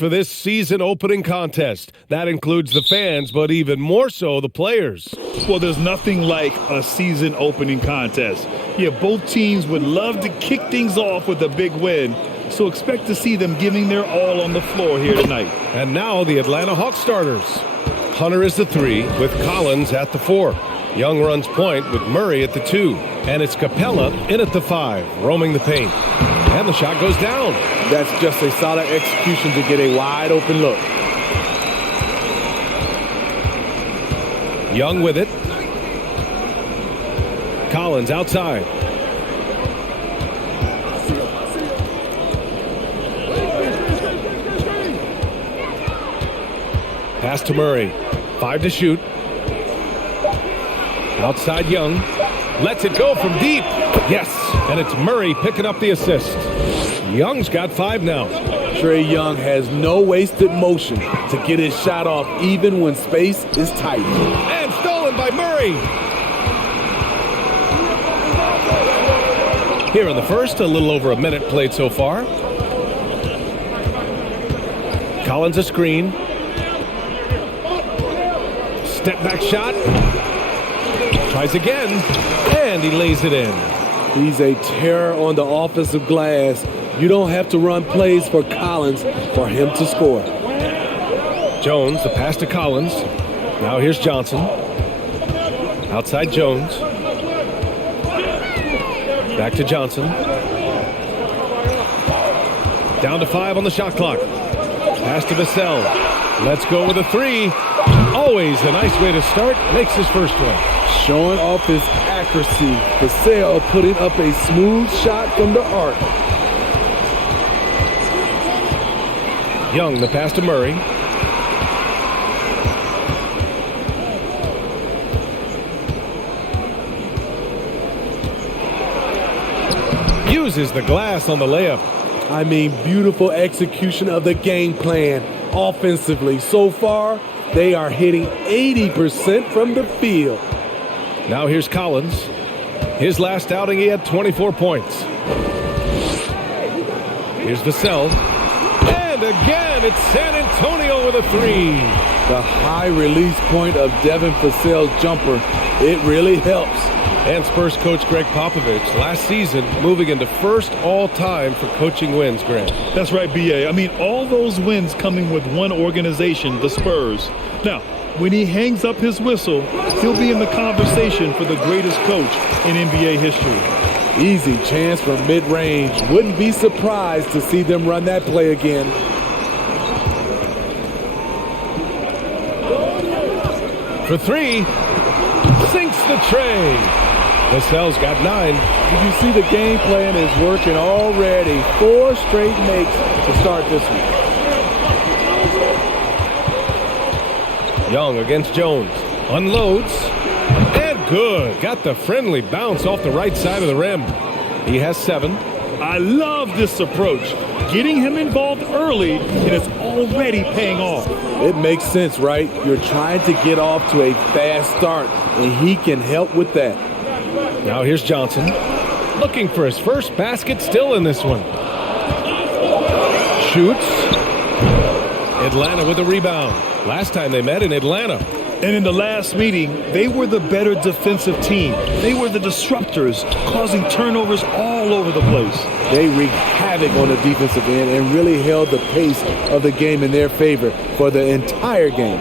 for this season opening contest. That includes the fans, but even more so the players. Well, there's nothing like a season opening contest. Yeah, both teams would love to kick things off with a big win, so expect to see them giving their all on the floor here tonight. And now the Atlanta Hawks starters. Hunter is the 3 with Collins at the 4. Young runs point with Murray at the 2. And it's Capella in at the 5, roaming the paint. And the shot goes down. That's just a solid execution to get a wide open look. Young with it. Collins outside. Pass to Murray. 5 to shoot. Outside Young. Lets it go from deep. Yes. And it's Murray picking up the assist. Young's got 5 now. Trae Young has no wasted motion to get his shot off even when space is tight. And stolen by Murray. Here in the first, a little over a minute played so far. Collins a screen. Step back shot. Tries again. And he lays it in. He's a terror on the offensive glass. You don't have to run plays for Collins for him to score. Jones, the pass to Collins. Now here's Johnson. Outside Jones. Back to Johnson. Down to 5 on the shot clock. Pass to Vassell. Let's go with a 3. Always a nice way to start. Makes his first one. Showing off his accuracy. Vassell putting up a smooth shot from the arc. Young, the pass to Murray. Uses the glass on the layup. I mean, beautiful execution of the game plan offensively. So far, they are hitting 80% from the field. Now here's Collins. His last outing, he had 24 points. Here's Vassell. And again, it's San Antonio with a 3. The high release point of Devin Vassell's jumper, it really helps. And Spurs coach Greg Popovich last season moving into first all-time for coaching wins, Greg. That's right, B.A. I mean, all those wins coming with one organization, the Spurs. Now, when he hangs up his whistle, he'll be in the conversation for the greatest coach in NBA history. Easy chance from mid-range. Wouldn't be surprised to see them run that play again. For 3, sinks the tray. Vassell's got 9. Did you see the game plan is working already? 4 straight makes to start this one. Young against Jones. Unloads. And good. Got the friendly bounce off the right side of the rim. He has 7. I love this approach. Getting him involved early, and it's already paying off. It makes sense, right? You're trying to get off to a fast start, and he can help with that. Now here's Johnson. Looking for his first basket, still in this one. Shoots. Atlanta with a rebound. Last time they met in Atlanta. And in the last meeting, they were the better defensive team. They were the disruptors, causing turnovers all over the place. They wreaked havoc on the defensive end and really held the pace of the game in their favor for the entire game.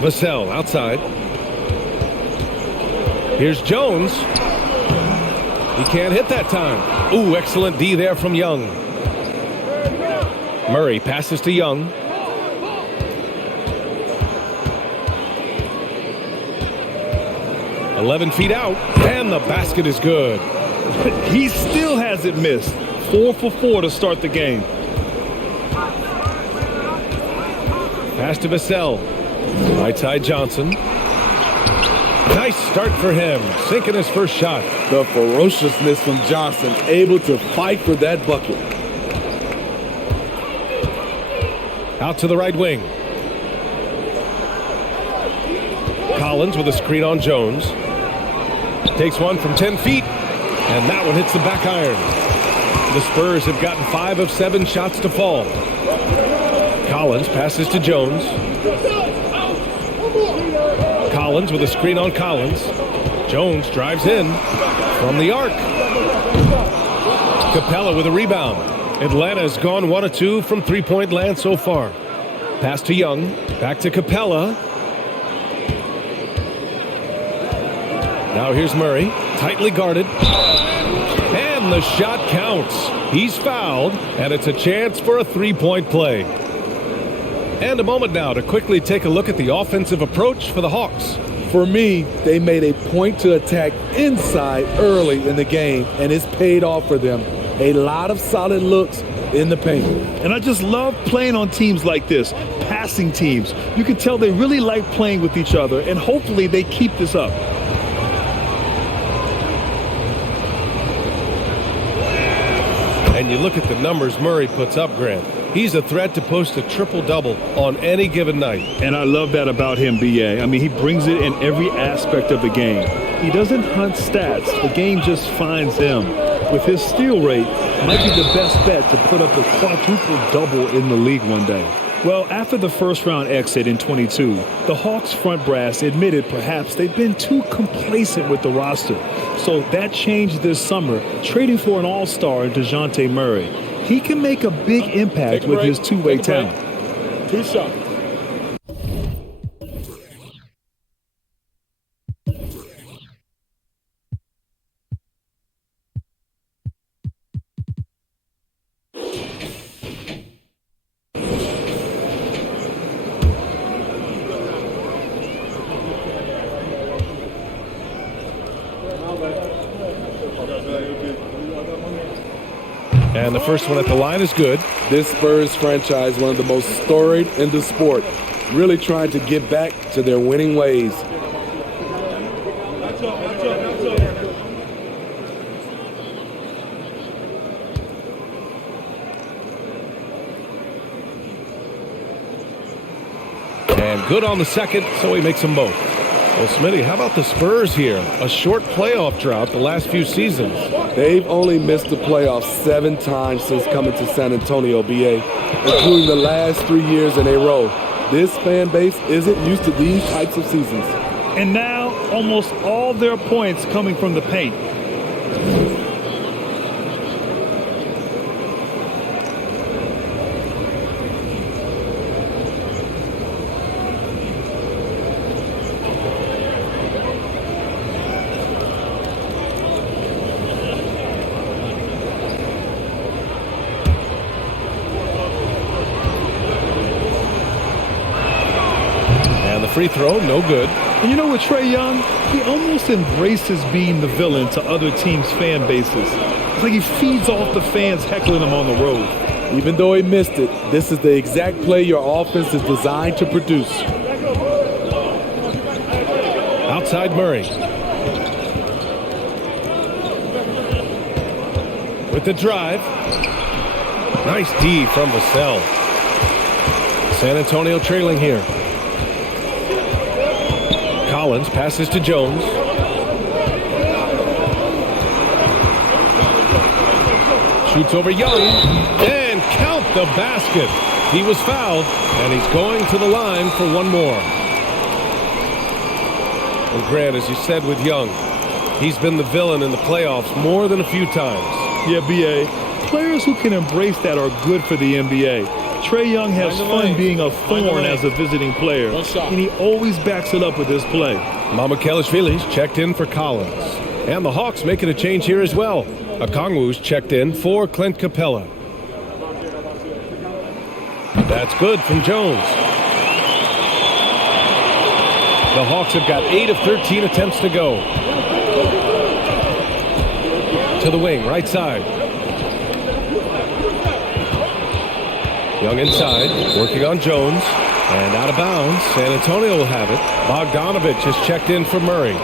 Vassell outside. Here's Jones. He can't hit that time. Ooh, excellent D there from Young. Murray passes to Young. "11 feet out, and the basket is good." He still hasn't missed. 4 for 4 to start the game. Pass to Vassell. Right side Johnson. Nice start for him. Sinking his first shot. The ferociousness from Johnson, able to fight for that bucket. Out to the right wing. Collins with a screen on Jones. Takes one from 10 feet, and that one hits the back iron. The Spurs have gotten 5 of 7 shots to fall. Collins passes to Jones. Collins with a screen on Collins. Jones drives in from the arc. Capella with a rebound. Atlanta has gone 1 of 2 from three-point land so far. Pass to Young. Back to Capella. Now here's Murray. Tightly guarded. And the shot counts. He's fouled, and it's a chance for a three-point play. And a moment now to quickly take a look at the offensive approach for the Hawks. For me, they made a point to attack inside early in the game, and it's paid off for them. A lot of solid looks in the paint. And I just love playing on teams like this, passing teams. You can tell they really like playing with each other, and hopefully they keep this up. And you look at the numbers Murray puts up, Grant. He's a threat to post a triple-double on any given night. And I love that about him, B.A. I mean, he brings it in every aspect of the game. He doesn't hunt stats. The game just finds him. With his steal rate, might be the best bet to put up a quadruple-double in the league one day. Well, after the first-round exit in 22, the Hawks front brass admitted perhaps they've been too complacent with the roster. So that changed this summer, trading for an all-star in DeJounte Murray. He can make a big impact with his two-way talent. 2 shots. And the first one at the line is good. This Spurs franchise, one of the most storied in the sport, really trying to get back to their winning ways. And good on the second, so he makes them both. Well, Smitty, how about the Spurs here? A short playoff drought the last few seasons. They've only missed the playoffs 7 times since coming to San Antonio, BA, including the last 3 years in a row. This fan base isn't used to these types of seasons. And now, almost all their points coming from the paint. Free throw, no good. And you know what, Trae Young? He almost embraces being the villain to other teams' fan bases. It's like he feeds off the fans heckling him on the road. Even though he missed it, this is the exact play your offense is designed to produce. Outside Murray. With the drive. Nice D from Vassell. San Antonio trailing here. Collins passes to Jones. Shoots over Young. And count the basket. He was fouled, and he's going to the line for one more. And Grant, as you said with Young, he's been the villain in the playoffs more than a few times. Yeah, B.A. Players who can embrace that are good for the NBA. Trae Young has fun being a thorn as a visiting player, and he always backs it up with his play. Mamukelashvili's checked in for Collins. And the Hawks making a change here as well. Okongwu's checked in for Clint Capella. That's good from Jones. The Hawks have got 8 of 13 attempts to go. To the wing, right side. Young inside, working on Jones, and out of bounds. San Antonio will have it. Bogdanovich has checked in for Murray.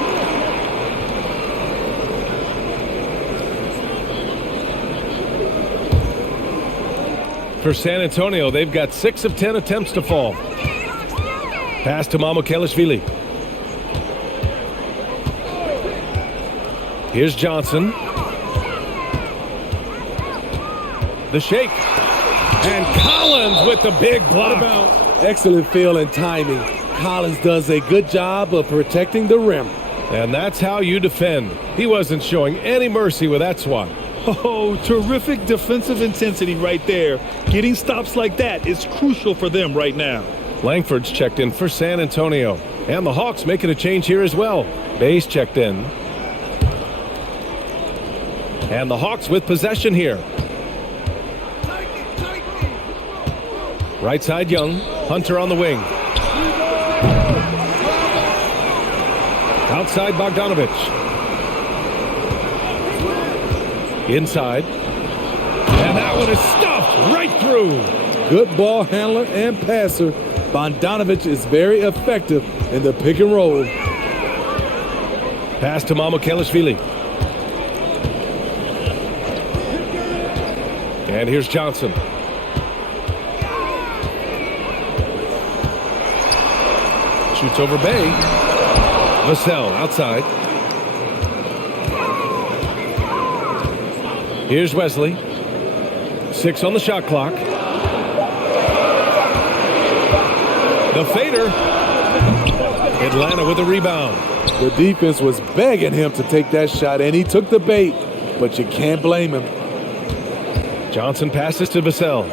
For San Antonio, they've got 6 of 10 attempts to fall. Pass to Mamukelashvili. Here's Johnson. The shake. And Collins with the big block. Excellent feel and timing. Collins does a good job of protecting the rim. And that's how you defend. He wasn't showing any mercy with that swat. Oh, terrific defensive intensity right there. Getting stops like that is crucial for them right now. Langford's checked in for San Antonio. And the Hawks making a change here as well. Bay's checked in. And the Hawks with possession here. Right side Young. Hunter on the wing. Outside Bogdanovich. Inside. And that one is stuffed right through. Good ball handler and passer. Bogdanovich is very effective in the pick and roll. Pass to Mamukelashvili. And here's Johnson. Shoots over Bay. Vassell outside. Here's Wesley. 6 on the shot clock. The fader. Atlanta with a rebound. The defense was begging him to take that shot, and he took the bait, but you can't blame him. Johnson passes to Vassell.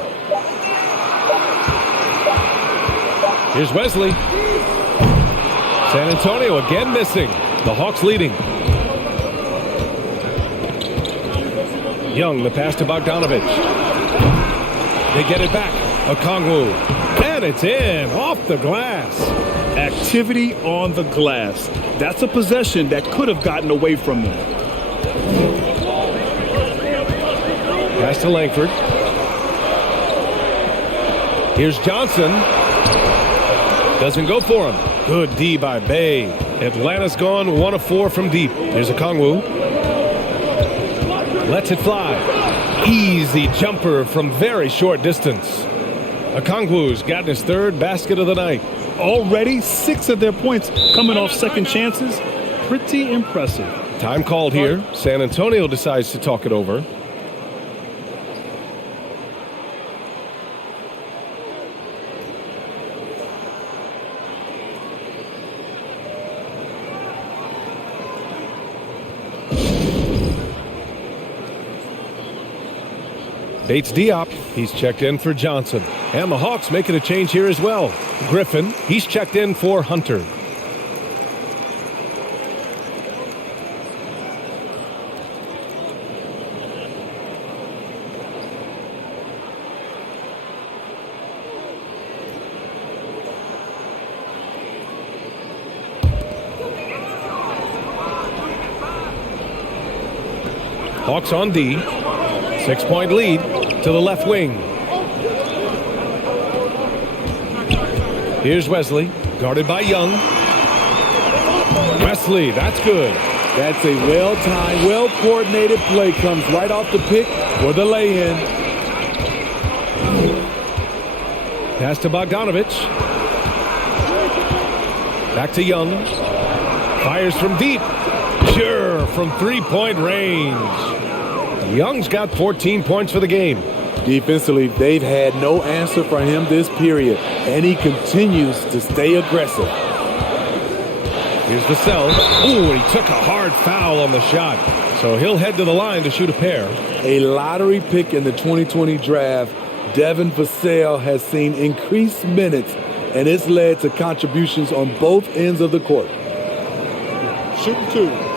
Here's Wesley. San Antonio again missing. The Hawks leading. Young, the pass to Bogdanovich. They get it back. Okongwu. And it's in. Off the glass. Activity on the glass. That's a possession that could have gotten away from them. Pass to Langford. Here's Johnson. Doesn't go for him. Good D by Bay. Atlanta's gone 1 of 4 from deep. Here's Okongwu. Lets it fly. Easy jumper from very short distance. Okongwu's gotten his 3rd basket of the night. Already 6 of their points coming off second chances. Pretty impressive. Time called here. San Antonio decides to talk it over. Bates Diop, he's checked in for Johnson. And the Hawks making a change here as well. Griffin, he's checked in for Hunter. Hawks on D. 6-point lead to the left wing. Here's Wesley, guarded by Young. Wesley, that's good. That's a well-timed, well-coordinated play. Comes right off the pick for the lay-in. Pass to Bogdanovich. Back to Young. Fires from deep. Sure, from 3-point range. Young's got 14 points for the game. Defensively, they've had no answer for him this period, and he continues to stay aggressive. Here's Vassell. Ooh, he took a hard foul on the shot, so he'll head to the line to shoot a pair. A lottery pick in the 2020 draft, Devin Vassell has seen increased minutes, and it's led to contributions on both ends of the court. Shooting 2.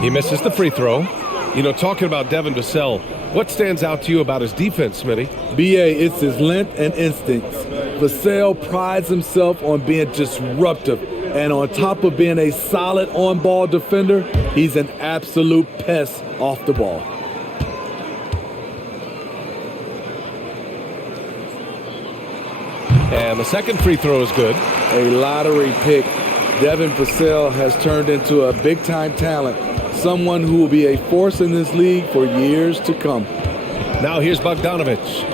He misses the free throw. You know, talking about Devin Vassell, what stands out to you about his defense, Smitty? B.A., it's his length and instincts. Vassell prides himself on being disruptive, and on top of being a solid on-ball defender, he's an absolute pest off the ball. And the second free throw is good. A lottery pick. Devin Vassell has turned into a big-time talent, someone who will be a force in this league for years to come. Now here's Bogdanovich.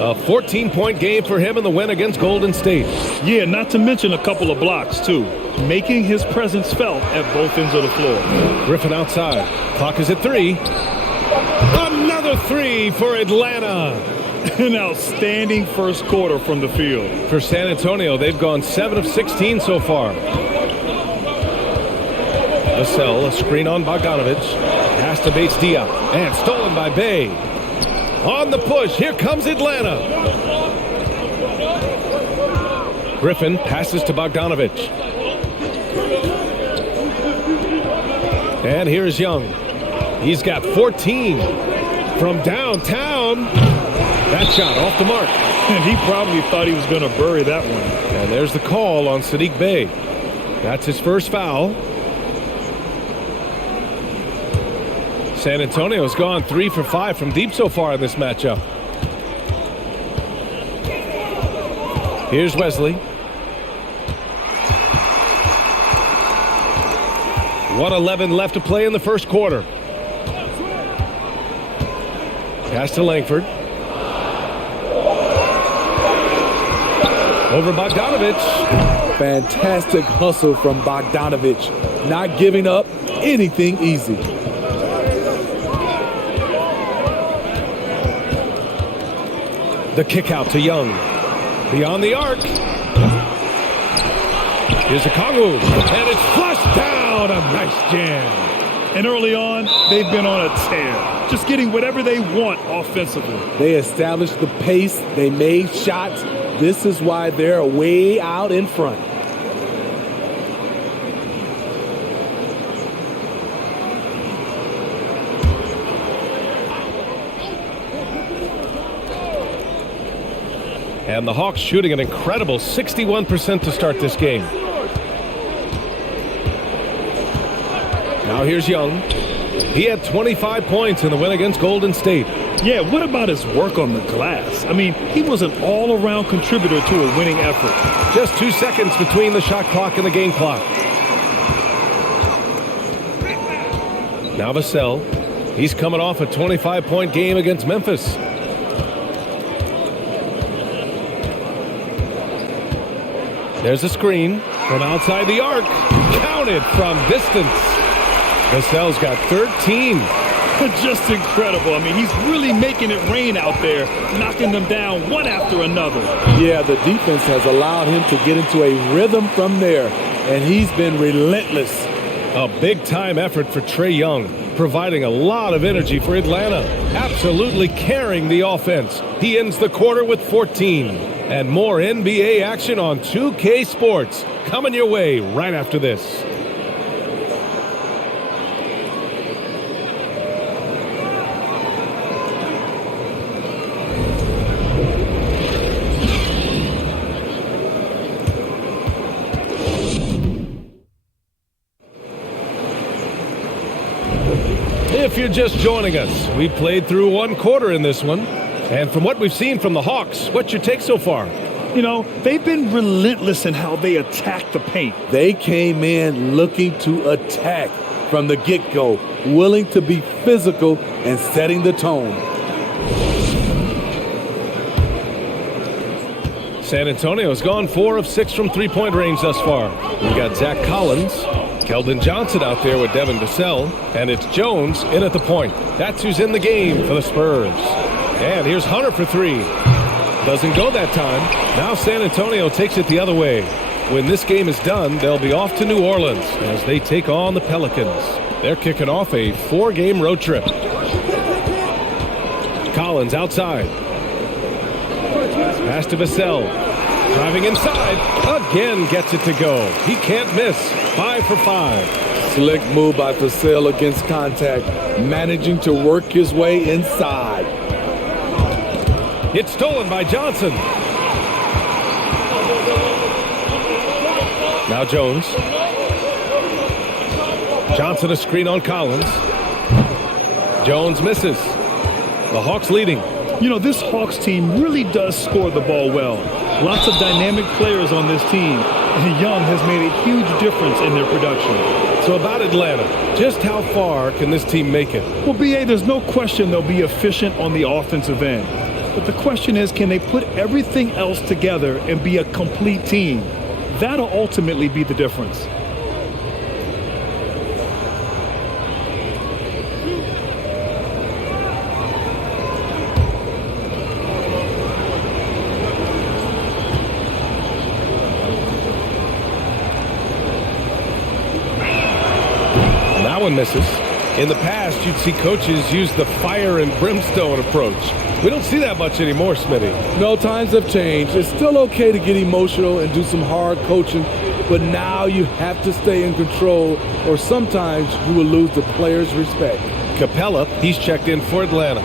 A 14-point game for him in the win against Golden State. Yeah, not to mention a couple of blocks, too, making his presence felt at both ends of the floor. Griffin outside. Clock is at 3. Another 3 for Atlanta. An outstanding first quarter from the field. For San Antonio, they've gone 7 of 16 so far. Vassell, a screen on Bogdanovich. Pass to Bates-Diop. And stolen by Bay. On the push, here comes Atlanta. Griffin passes to Bogdanovich. And here's Young. He's got 14 from downtown. That shot off the mark. And he probably thought he was going to bury that one. And there's the call on Saddiq Bey. That's his first foul. San Antonio's gone 3 for 5 from deep so far in this matchup. Here's Wesley. 1:11 left to play in the first quarter. Pass to Langford. Over Bogdanovich. Fantastic hustle from Bogdanovich. Not giving up anything easy. The kick out to Young. Beyond the arc. Here's a Kongu. And it's flushed down. A nice jam. And early on, they've been on a tear. Just getting whatever they want offensively. They established the pace. They made shots. This is why they're way out in front. And the Hawks shooting an incredible 61% to start this game. Now here's Young. He had 25 points in the win against Golden State. Yeah, what about his work on the glass? I mean, he was an all-around contributor to a winning effort. Just 2 seconds between the shot clock and the game clock. Now Vassell. He's coming off a 25-point game against Memphis. There's a screen from outside the arc. Counted from distance. Vassell's got 13. Just incredible. I mean, he's really making it rain out there, knocking them down one after another. Yeah, the defense has allowed him to get into a rhythm from there, and he's been relentless. A big-time effort for Trae Young, providing a lot of energy for Atlanta, absolutely carrying the offense. He ends the quarter with 14. And more NBA action on 2K Sports coming your way right after this. If you're just joining us, we played through one quarter in this one. And from what we've seen from the Hawks, what's your take so far? You know, they've been relentless in how they attack the paint. They came in looking to attack from the get-go, willing to be physical and setting the tone. San Antonio's gone 4 of 6 from three-point range thus far. We got Zach Collins, Keldon Johnson out there with Devin Vassell, and it's Jones in at the point. That's who's in the game for the Spurs. And here's Hunter for 3. Doesn't go that time. Now San Antonio takes it the other way. When this game is done, they'll be off to New Orleans as they take on the Pelicans. They're kicking off a 4-game road trip. Collins outside. Pass to Vassell. Driving inside. Again gets it to go. He can't miss. 5 for 5. Slick move by Vassell against contact, managing to work his way inside. It's stolen by Johnson. Now Jones. Johnson a screen on Collins. Jones misses. The Hawks leading. You know, this Hawks team really does score the ball well. Lots of dynamic players on this team. And Young has made a huge difference in their production. So about Atlanta, just how far can this team make it? Well, B.A., there's no question they'll be efficient on the offensive end. But the question is, can they put everything else together and be a complete team? That'll ultimately be the difference. That one misses. In the past, you'd see coaches use the fire and brimstone approach. We don't see that much anymore, Smitty. No, times have changed. It's still okay to get emotional and do some hard coaching, but now you have to stay in control, or sometimes you will lose the players' respect. Capella, he's checked in for Atlanta.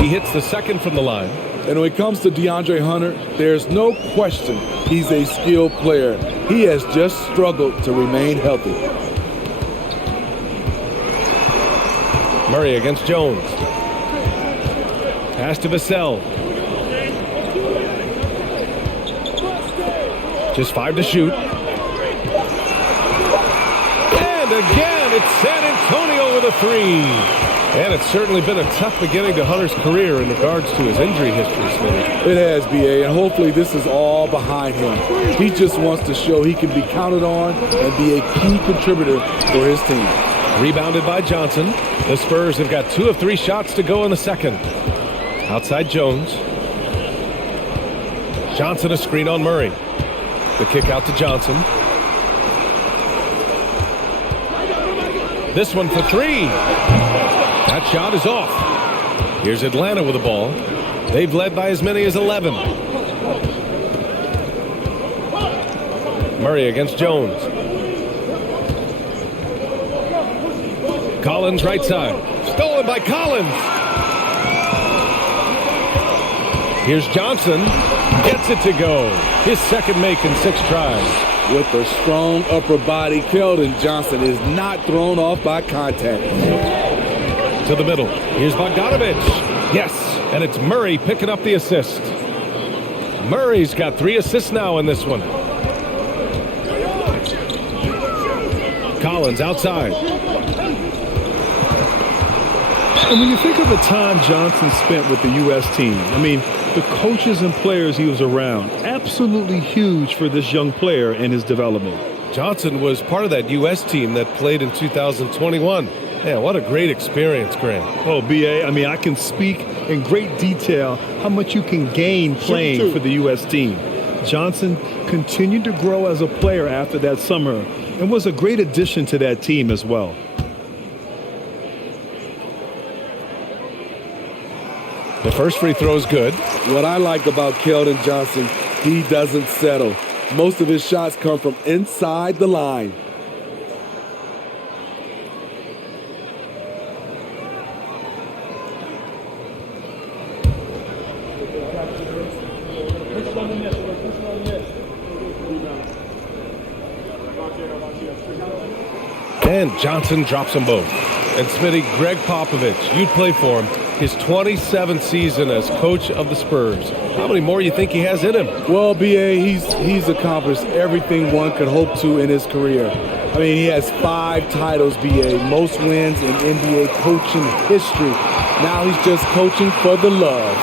He hits the second from the line. And when it comes to DeAndre Hunter, there's no question he's a skilled player. He has just struggled to remain healthy. Murray against Jones. Pass to Vassell. Just 5 to shoot. And again, it's San Antonio with a 3. And it's certainly been a tough beginning to Hunter's career in regards to his injury history, Smitty. It has, B.A., and hopefully this is all behind him. He just wants to show he can be counted on and be a key contributor for his team. Rebounded by Johnson. The Spurs have got 2 of 3 shots to go in the second. Outside Jones. Johnson a screen on Murray. The kick out to Johnson. This one for 3. That shot is off. Here's Atlanta with the ball. They've led by as many as 11. Murray against Jones. Collins right side. Stolen by Collins. Here's Johnson. Gets it to go. His second make in 6 tries. With a strong upper body, Keldon Johnson is not thrown off by contact. To the middle. Here's Bogdanovich. Yes, and it's Murray picking up the assist. Murray's got 3 assists now in this one. Collins outside. And when you think of the time Johnson spent with the U.S. team, I mean, the coaches and players he was around, absolutely huge for this young player and his development. Johnson was part of that U.S. team that played in 2021. Man, what a great experience, Grant. Oh, B.A., I mean, I can speak in great detail how much you can gain playing for the U.S. team. Johnson continued to grow as a player after that summer and was a great addition to that team as well. The first free throw is good. What I like about Keldon Johnson, he doesn't settle. Most of his shots come from inside the line. And Johnson drops them both. And Smitty, Greg Popovich, you'd play for him. His 27th season as coach of the Spurs. How many more you think he has in him? Well, B.A., he's accomplished everything one could hope to in his career. I mean, he has 5 titles, B.A., most wins in NBA coaching history. Now he's just coaching for the love.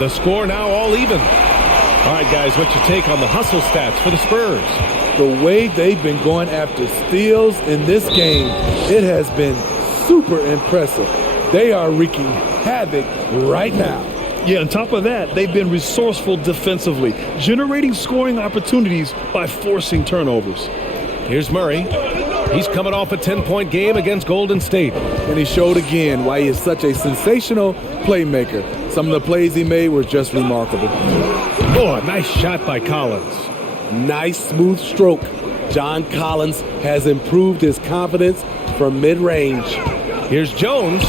The score now all even. All right, guys, what's your take on the hustle stats for the Spurs? The way they've been going after steals in this game, it has been super impressive. They are wreaking havoc right now. Yeah, on top of that, they've been resourceful defensively, generating scoring opportunities by forcing turnovers. Here's Murray. He's coming off a 10-point game against Golden State. And he showed again why he is such a sensational playmaker. Some of the plays he made were just remarkable. Oh, a nice shot by Collins. Nice, smooth stroke. John Collins has improved his confidence from mid-range. Here's Jones,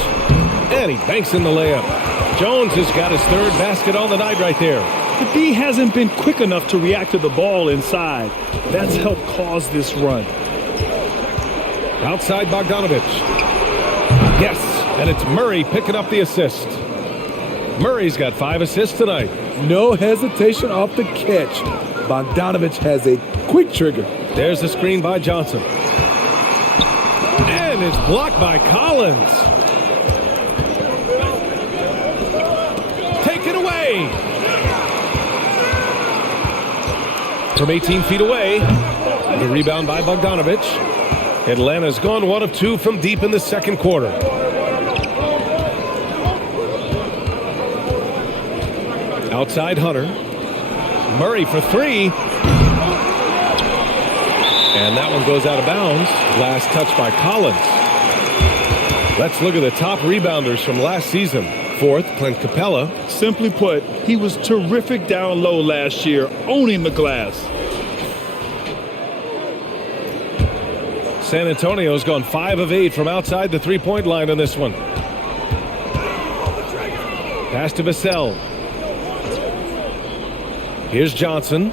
and he banks in the layup. Jones has got his 3rd basket on the night right there. But D hasn't been quick enough to react to the ball inside. That's helped cause this run. Outside Bogdanovich. Yes, and it's Murray picking up the assist. Murray's got 5 assists tonight. No hesitation off the catch. Bogdanovich has a quick trigger. There's the screen by Johnson. And it's blocked by Collins. from 18 feet away. The rebound by Bogdanovic. Atlanta's gone 1 of 2 from deep in the second quarter. Outside Hunter. Murray for 3. And that one goes out of bounds. Last touch by Collins. Let's look at the top rebounders from last season. 4th, Clint Capella. Simply put, he was terrific down low last year, owning the glass. San Antonio's gone 5 of 8 from outside the three-point line on this one. Pass to Vassell. Here's Johnson.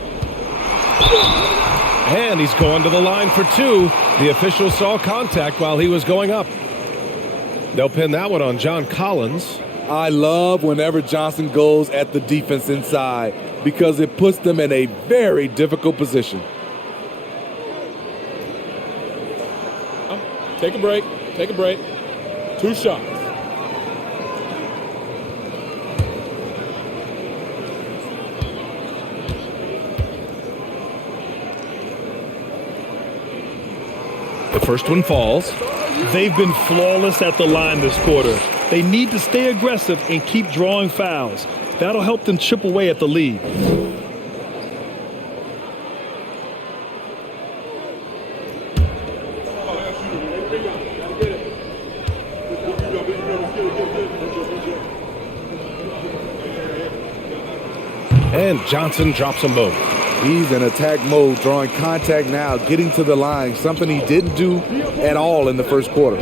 And he's going to the line for 2. The official saw contact while he was going up. They'll pin that one on John Collins. I love whenever Johnson goes at the defense inside because it puts them in a very difficult position. Take a break. Take a break. 2 shots. The first one falls. They've been flawless at the line this quarter. They need to stay aggressive and keep drawing fouls. That'll help them chip away at the lead. And Johnson drops them both. He's in attack mode, drawing contact now, getting to the line, something he didn't do at all in the first quarter.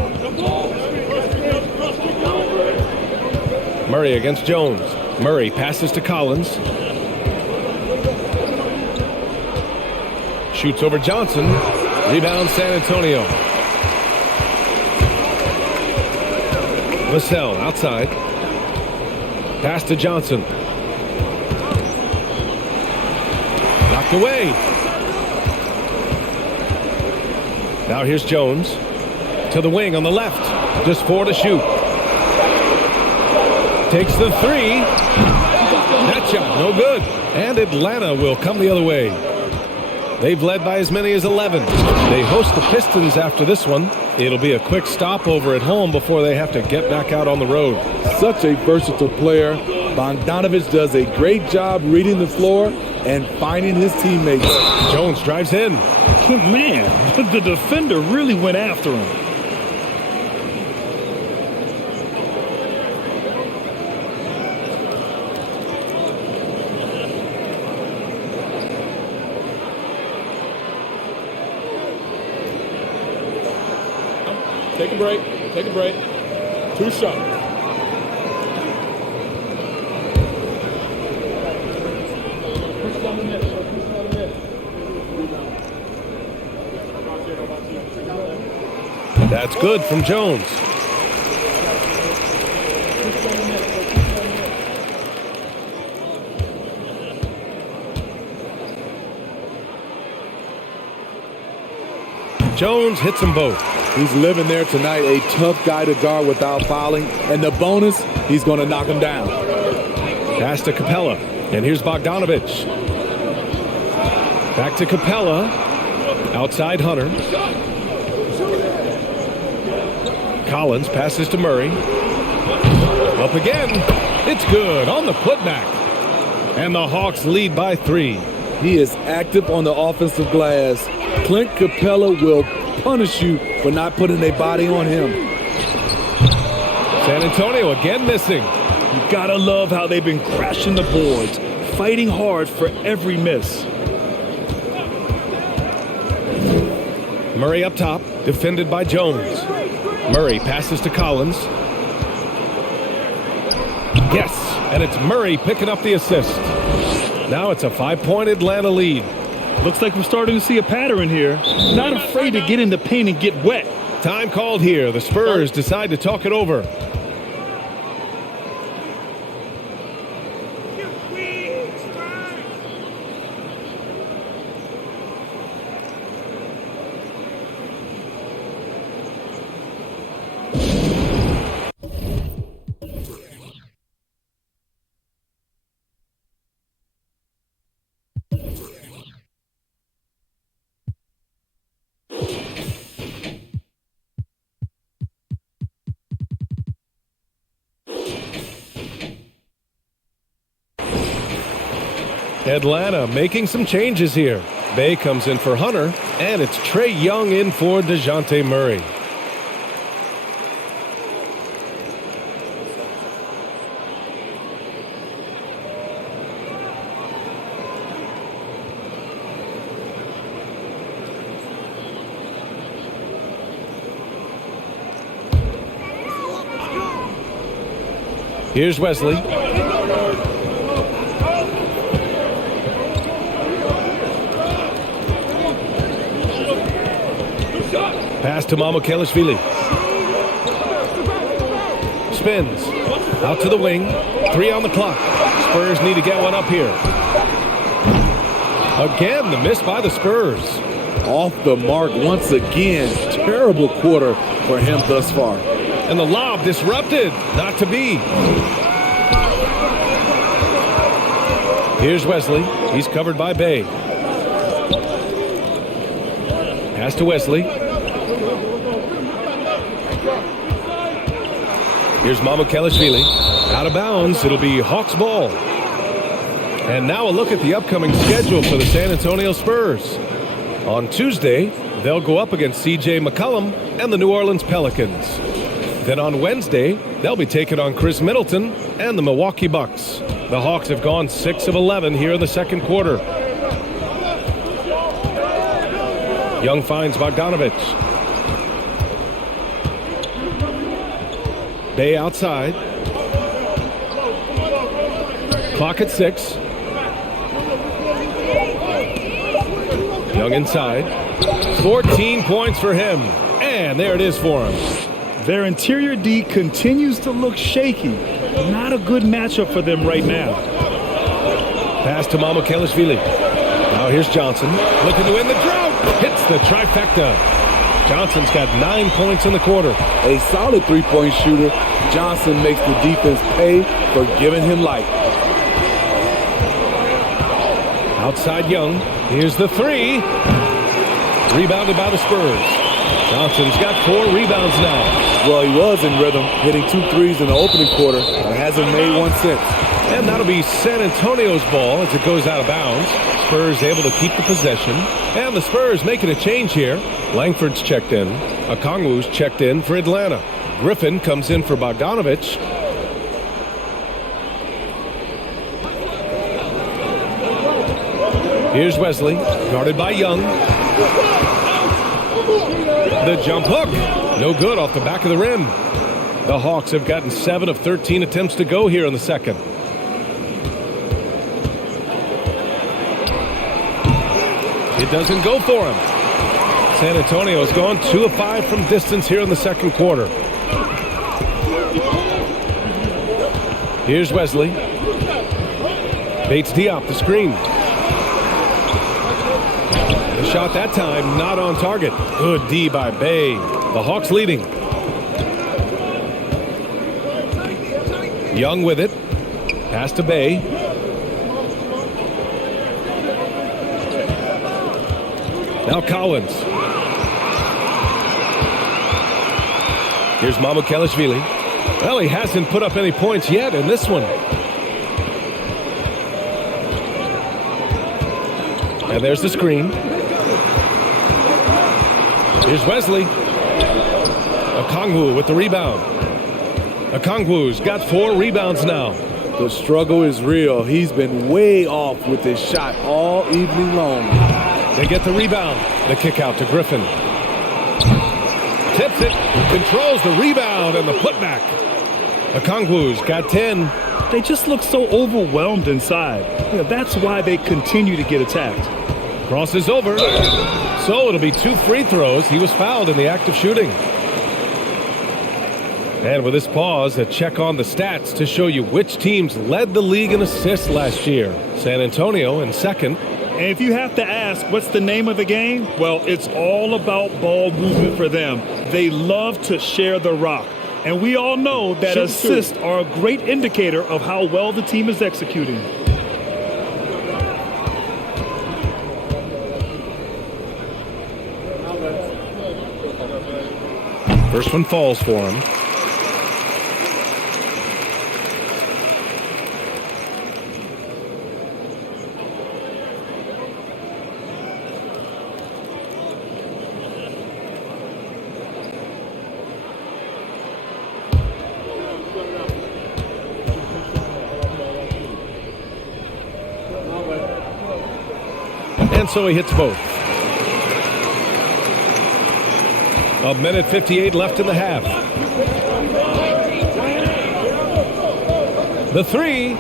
Murray against Jones. Murray passes to Collins. Shoots over Johnson. Rebound San Antonio. Vassell outside. Pass to Johnson. Knocked away. Now here's Jones. To the wing on the left. Just 4 to shoot. Takes the 3. That shot, no good. And Atlanta will come the other way. They've led by as many as 11. They host the Pistons after this one. It'll be a quick stopover at home before they have to get back out on the road. Such a versatile player. Bogdanovic does a great job reading the floor and finding his teammates. Jones drives in. Man, the defender really went after him. Take a break. Take a break. 2 shots. That's good from Jones. Jones hits them both. He's living there tonight, a tough guy to guard without fouling. And the bonus, he's going to knock him down. Pass to Capella. And here's Bogdanovic. Back to Capella. Outside Hunter. Collins passes to Murray. Up again. It's good on the putback. And the Hawks lead by 3. He is active on the offensive glass. Clint Capella will punish you for not putting a body on him. San Antonio again missing. You gotta love how they've been crashing the boards, fighting hard for every miss. Murray up top, defended by Jones. Murray passes to Collins. Yes, and it's Murray picking up the assist. Now it's a 5-point Atlanta lead. Looks like we're starting to see a pattern here. Not afraid to get in the paint and get wet. Time called here. The Spurs decide to talk it over. Atlanta making some changes here. Bay comes in for Hunter, and it's Trae Young in for DeJounte Murray. Here's Wesley. Pass to Mamukelashvili. Spins. Out to the wing. 3 on the clock. Spurs need to get one up here. Again, the miss by the Spurs. Off the mark once again. Terrible quarter for him thus far. And the lob disrupted. Not to be. Here's Wesley. He's covered by Bay. Pass to Wesley. Here's Mamukelashvili. Out of bounds. It'll be Hawks ball. And now a look at the upcoming schedule for the San Antonio Spurs. On Tuesday, they'll go up against C.J. McCollum and the New Orleans Pelicans. Then on Wednesday, they'll be taking on Chris Middleton and the Milwaukee Bucks. The Hawks have gone 6 of 11 here in the second quarter. Young finds Bogdanovich. Bay outside. Clock at 6. Young inside. 14 points for him. And there it is for him. Their interior D continues to look shaky. Not a good matchup for them right now. Pass to Mamukelashvili. Now here's Johnson. Looking to win the drought. Hits the trifecta. Johnson's got 9 points in the quarter. A solid three-point shooter. Johnson makes the defense pay for giving him light. Outside Young. Here's the 3. Rebounded by the Spurs. Johnson's got 4 rebounds now. Well, he was in rhythm, hitting 2 threes in the opening quarter, but hasn't made one since. And that'll be San Antonio's ball as it goes out of bounds. Spurs able to keep the possession. And the Spurs making a change here. Langford's checked in. Okongwu's checked in for Atlanta. Griffin comes in for Bogdanovich. Here's Wesley, guarded by Young. The jump hook, no good off the back of the rim. The Hawks have gotten 7 of 13 attempts to go here in the second. It doesn't go for him. San Antonio has gone 2 of 5 from distance here in the second quarter. Here's Wesley. Bates Diop, the screen. The shot that time not on target. Good D by Bay. The Hawks leading. Young with it. Pass to Bay. Now Collins. Here's Mamukelashvili. Well, he hasn't put up any points yet in this one. And there's the screen. Here's Wesley. Okongwu with the rebound. Okongwu's got 4 rebounds now. The struggle is real. He's been way off with his shot all evening long. They get the rebound. The kick out to Griffin. Tips it. Controls the rebound and the putback. Okongwu's got 10. They just look so overwhelmed inside. That's why they continue to get attacked. Crosses over. So it'll be 2 free throws. He was fouled in the act of shooting. And with this pause, a check on the stats to show you which teams led the league in assists last year. San Antonio in second. And if you have to ask, what's the name of the game? Well, it's all about ball movement for them. They love to share the rock. And we all know that assists are a great indicator of how well the team is executing. First one falls for him. And so he hits both. A minute 58 left in the half. The three,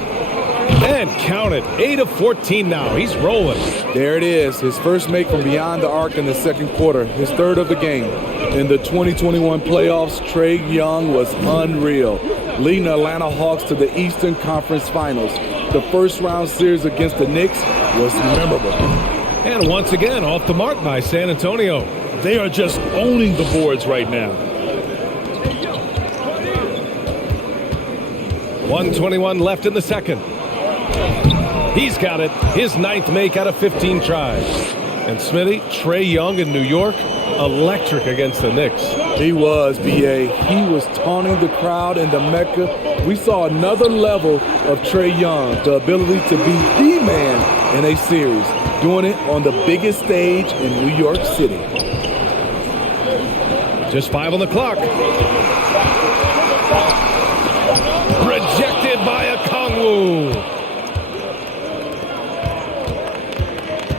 and count it. 8 of 14 now. He's rolling. There it is. His first make from beyond the arc in the second quarter. His third of the game. In the 2021 playoffs, Trae Young was unreal, leading the Atlanta Hawks to the Eastern Conference Finals. The first round series against the Knicks was memorable. And once again, off the mark by San Antonio. They are just owning the boards right now. 1:21 left in the second. He's got it. His 9th make out of 15 tries. And Smitty, Trae Young in New York, electric against the Knicks. He was, B.A. He was taunting the crowd in the Mecca. We saw another level of Trae Young, the ability to be the man in a series, doing it on the biggest stage in New York City. Just 5 on the clock. Rejected by Okongwu.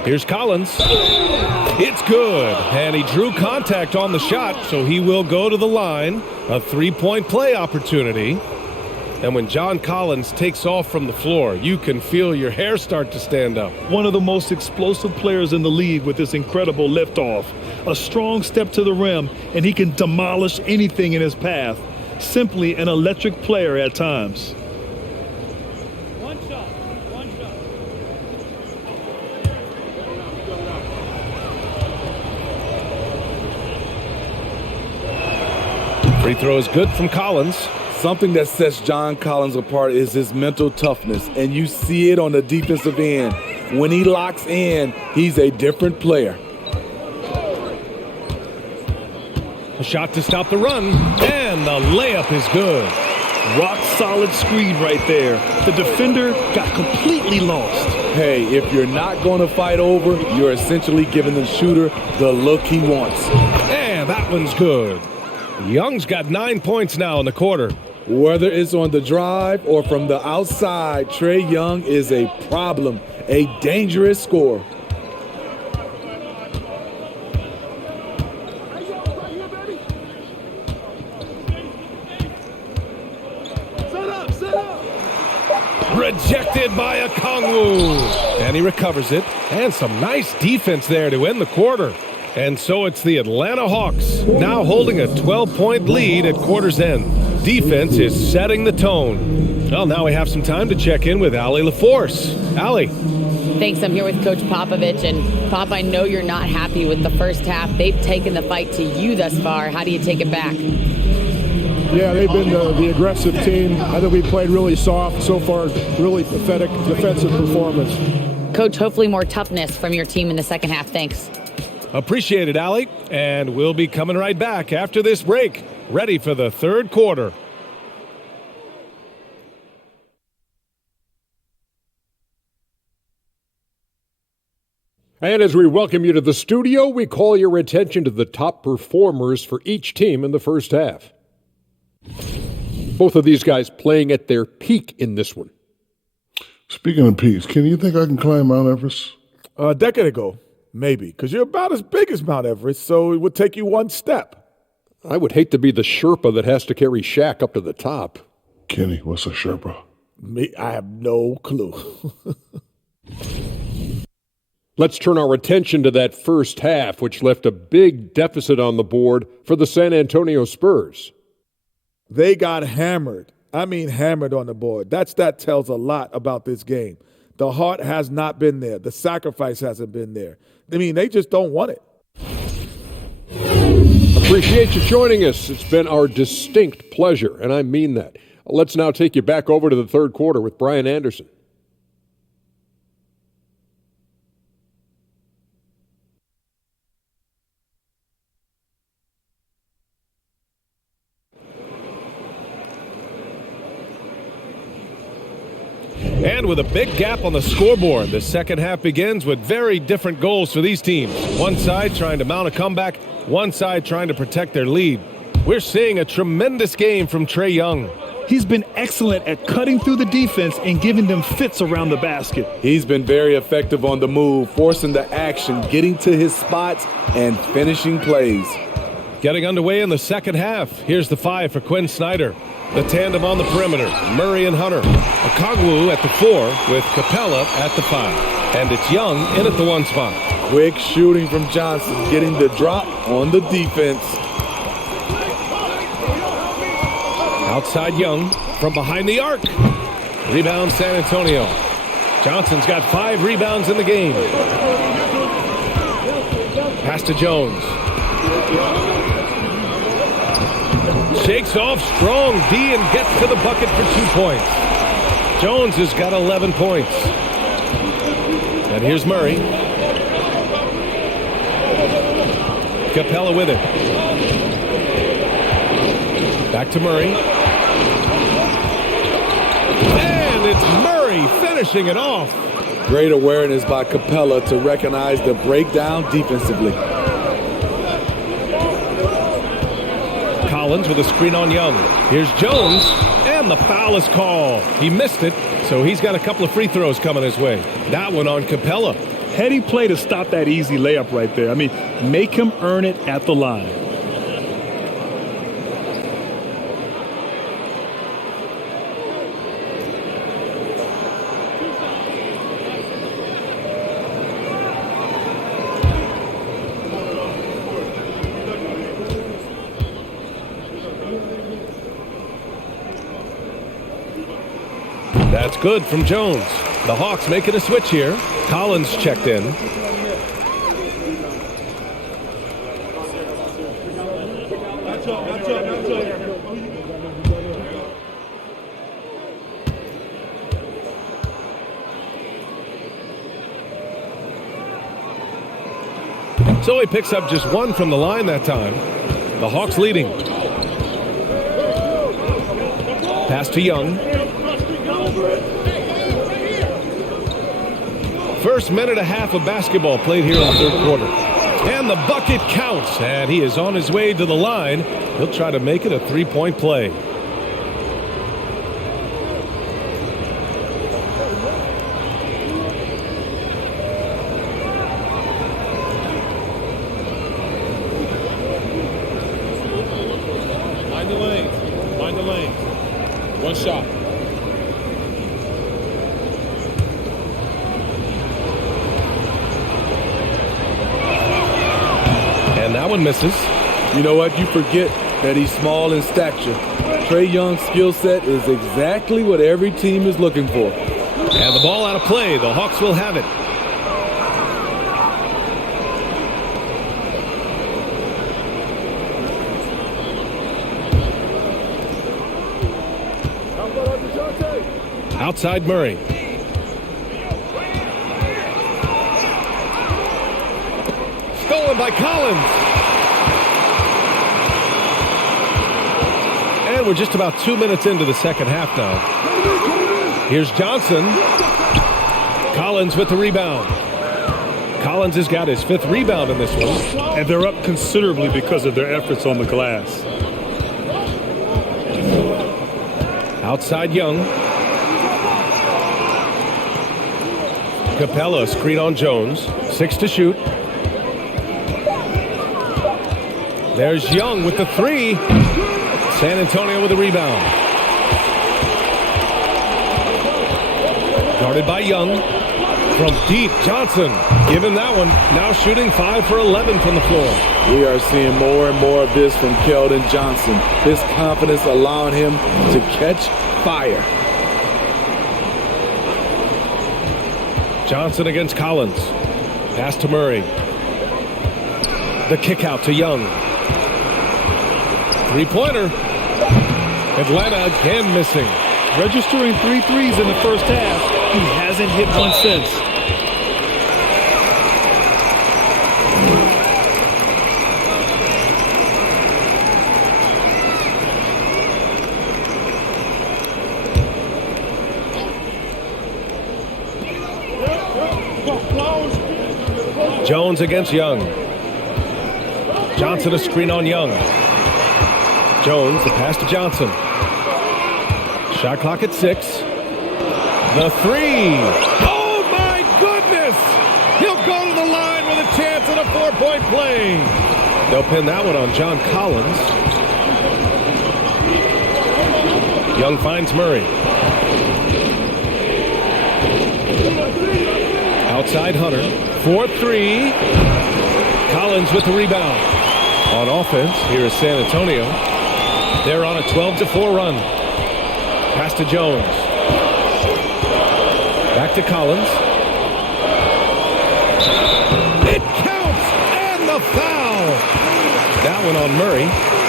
Here's Collins. It's good. And he drew contact on the shot, so he will go to the line. A 3-point play opportunity. And when John Collins takes off from the floor, you can feel your hair start to stand up. One of the most explosive players in the league with this incredible liftoff. A strong step to the rim, and he can demolish anything in his path. Simply an electric player at times. One shot. Free throw is good from Collins. Something that sets John Collins apart is his mental toughness, and you see it on the defensive end. When he locks in, he's a different player. A shot to stop the run, and the layup is good. Rock solid screen right there. The defender got completely lost. Hey, if you're not going to fight over, you're essentially giving the shooter the look he wants. And that one's good. Young's got 9 points now in the quarter. Whether it's on the drive or from the outside, Trae Young is a problem, a dangerous scorer. Rejected by Okongwu. And he recovers it. And some nice defense there to end the quarter. And so it's the Atlanta Hawks now holding a 12-point lead at quarter's end. Defense is setting the tone. Well, now we have some time to check in with Allie LaForce. Allie. Thanks. I'm here with Coach Popovich. And, Pop, I know you're not happy with the first half. They've taken the fight to you thus far. How do you take it back? Yeah, they've been the aggressive team. I think we played really soft so far. Really pathetic defensive performance. Coach, hopefully more toughness from your team in the second half. Thanks. Appreciate it, Allie. And we'll be coming right back after this break. Ready for the third quarter. And as we welcome you to the studio, we call your attention to the top performers for each team in the first half. Both of these guys playing at their peak in this one. Speaking of peaks, can you think I can climb Mount Everest? A decade ago, maybe, because you're about as big as Mount Everest, so it would take you one step. I would hate to be the Sherpa that has to carry Shaq up to the top. Kenny, what's a Sherpa? Me, I have no clue. Let's turn our attention to that first half, which left a big deficit on the board for the San Antonio Spurs. They got hammered. I mean hammered on the board. That tells a lot about this game. The heart has not been there. The sacrifice hasn't been there. I mean, they just don't want it. Appreciate you joining us. It's been our distinct pleasure, and I mean that. Let's now take you back over to the third quarter with Brian Anderson. And with a big gap on the scoreboard, the second half begins with very different goals for these teams. One side trying to mount a comeback, one side trying to protect their lead. We're seeing a tremendous game from Trae Young. He's been excellent at cutting through the defense and giving them fits around the basket. He's been very effective on the move, forcing the action, getting to his spots, and finishing plays. Getting underway in the second half. Here's the 5 for Quinn Snyder. The tandem on the perimeter, Murray and Hunter. Okongwu at the 4 with Capella at the 5. And it's Young in at the 1 spot. Quick shooting from Johnson, getting the drop on the defense. Outside Young from behind the arc. Rebound San Antonio. Johnson's got 5 rebounds in the game. Pass to Jones. Shakes off strong D and gets to the bucket for 2 points. Jones has got 11 points. And here's Murray. Capella with it. Back to Murray. And it's Murray finishing it off. Great awareness by Capella to recognize the breakdown defensively. Collins with a screen on Young. Here's Jones, and the foul is called. He missed it, so he's got a couple of free throws coming his way. That one on Capella. Heady play to stop that easy layup right there. I mean, make him earn it at the line. That's good from Jones. The Hawks making a switch here. Collins checked in. So he picks up just 1 from the line that time. The Hawks leading. Pass to Young. First minute and a half of basketball played here in the third quarter. And the bucket counts, and he is on his way to the line. He'll try to make it a 3-point play. Find the lane. Find the lane. 1 shot. And that one misses. You know what? You forget that he's small in stature. Trae Young's skill set is exactly what every team is looking for. And the ball out of play. The Hawks will have it. Outside Murray. Stolen by Collins. And we're just about 2 minutes into the second half now. Here's Johnson. Collins with the rebound. Collins has got his 5th rebound in this one. And they're up considerably because of their efforts on the glass. Outside Young. Capella screen on Jones. 6 to shoot. There's Young with the 3. San Antonio with the rebound. Guarded by Young. From deep, Johnson. Give him that one. Now shooting 5 for 11 from the floor. We are seeing more and more of this from Keldon Johnson. This confidence allowing him to catch fire. Johnson against Collins. Pass to Murray. The kick out to Young. 3-pointer. Atlanta again missing. Registering 3 threes in the first half. He hasn't hit one since. Jones against Young. Johnson a screen on Young. Jones, the pass to Johnson. Shot clock at 6. The 3. Oh, my goodness! He'll go to the line with a chance at a 4-point play. They'll pin that one on John Collins. Young finds Murray. Outside Hunter. 4-3. Collins with the rebound. On offense, here is San Antonio. They're on a 12-4 run. Pass to Jones. Back to Collins. It counts! And the foul! That one on Murray.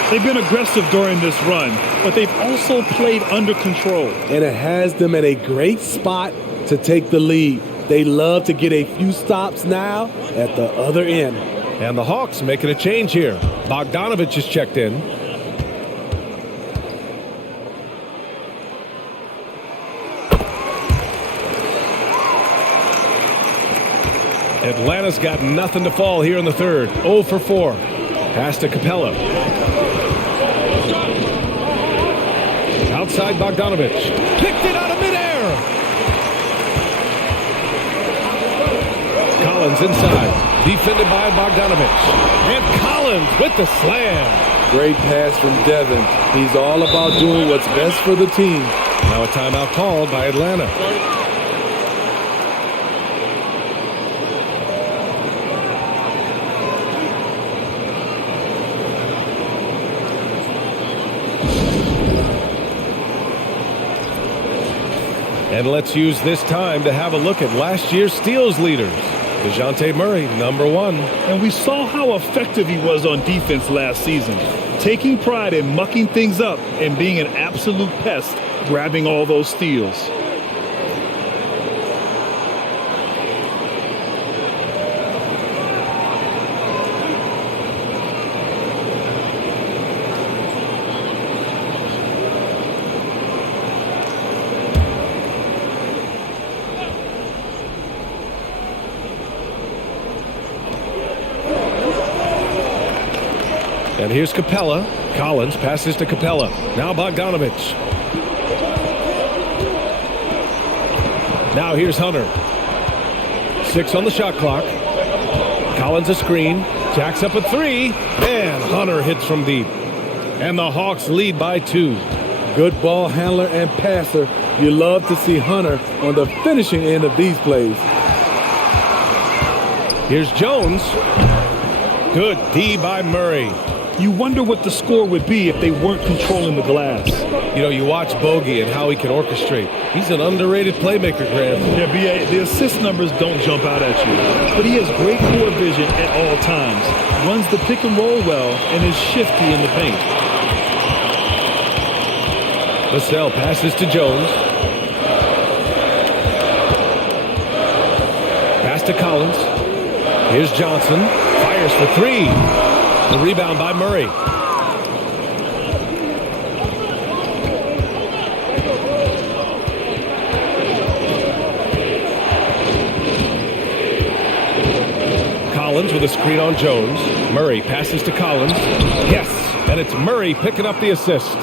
They've been aggressive during this run, but they've also played under control. And it has them in a great spot to take the lead. They love to get a few stops now at the other end. And the Hawks making a change here. Bogdanovich is checked in. Atlanta's got nothing to fall here in the third. 0 for 4. Pass to Capella. Outside Bogdanovich. Picked it out of midair. Collins inside. Defended by Bogdanovich. And Collins with the slam. Great pass from Devin. He's all about doing what's best for the team. Now a timeout called by Atlanta. And let's use this time to have a look at last year's steals leaders. DeJounte Murray, number 1. And we saw how effective he was on defense last season, taking pride in mucking things up and being an absolute pest, grabbing all those steals. And here's Capella. Collins passes to Capella. Now Bogdanovich. Now here's Hunter. 6 on the shot clock. Collins a screen. Jacks up a 3. And Hunter hits from deep. And the Hawks lead by 2. Good ball handler and passer. You love to see Hunter on the finishing end of these plays. Here's Jones. Good D by Murray. You wonder what the score would be if they weren't controlling the glass. You know, you watch Bogey and how he can orchestrate. He's an underrated playmaker, Graham. Yeah, B.A., the assist numbers don't jump out at you, but he has great court vision at all times, runs the pick and roll well, and is shifty in the paint. Vassell passes to Jones. Pass to Collins. Here's Johnson. Fires for 3. The rebound by Murray. Collins with a screen on Jones. Murray passes to Collins. Yes, and it's Murray picking up the assist.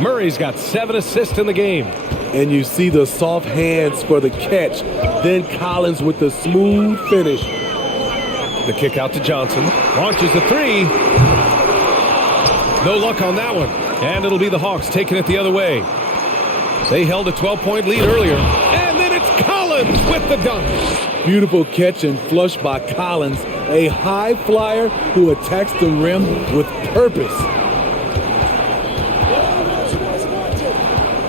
Murray's got 7 assists in the game. And you see the soft hands for the catch. Then Collins with the smooth finish. The kick out to Johnson. Launches the 3. No luck on that one. And it'll be the Hawks taking it the other way. They held a 12-point lead earlier. And then it's Collins with the dunk. Beautiful catch and flush by Collins. A high flyer who attacks the rim with purpose.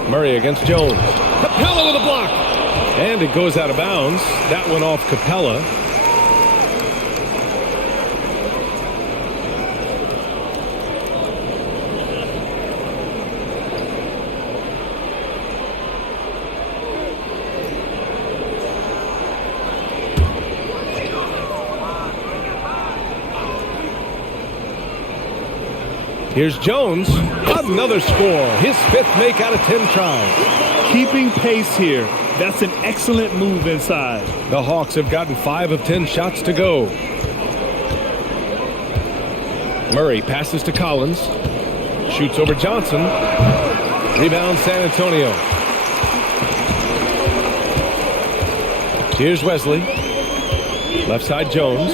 Murray against Jones. Capella with a block. And it goes out of bounds. That one off Capella. Here's Jones. Another score. His 5th make out of 10 tries. Keeping pace here. That's an excellent move inside. The Hawks have gotten 5 of 10 shots to go. Murray passes to Collins. Shoots over Johnson. Rebound San Antonio. Here's Wesley. Left side Jones.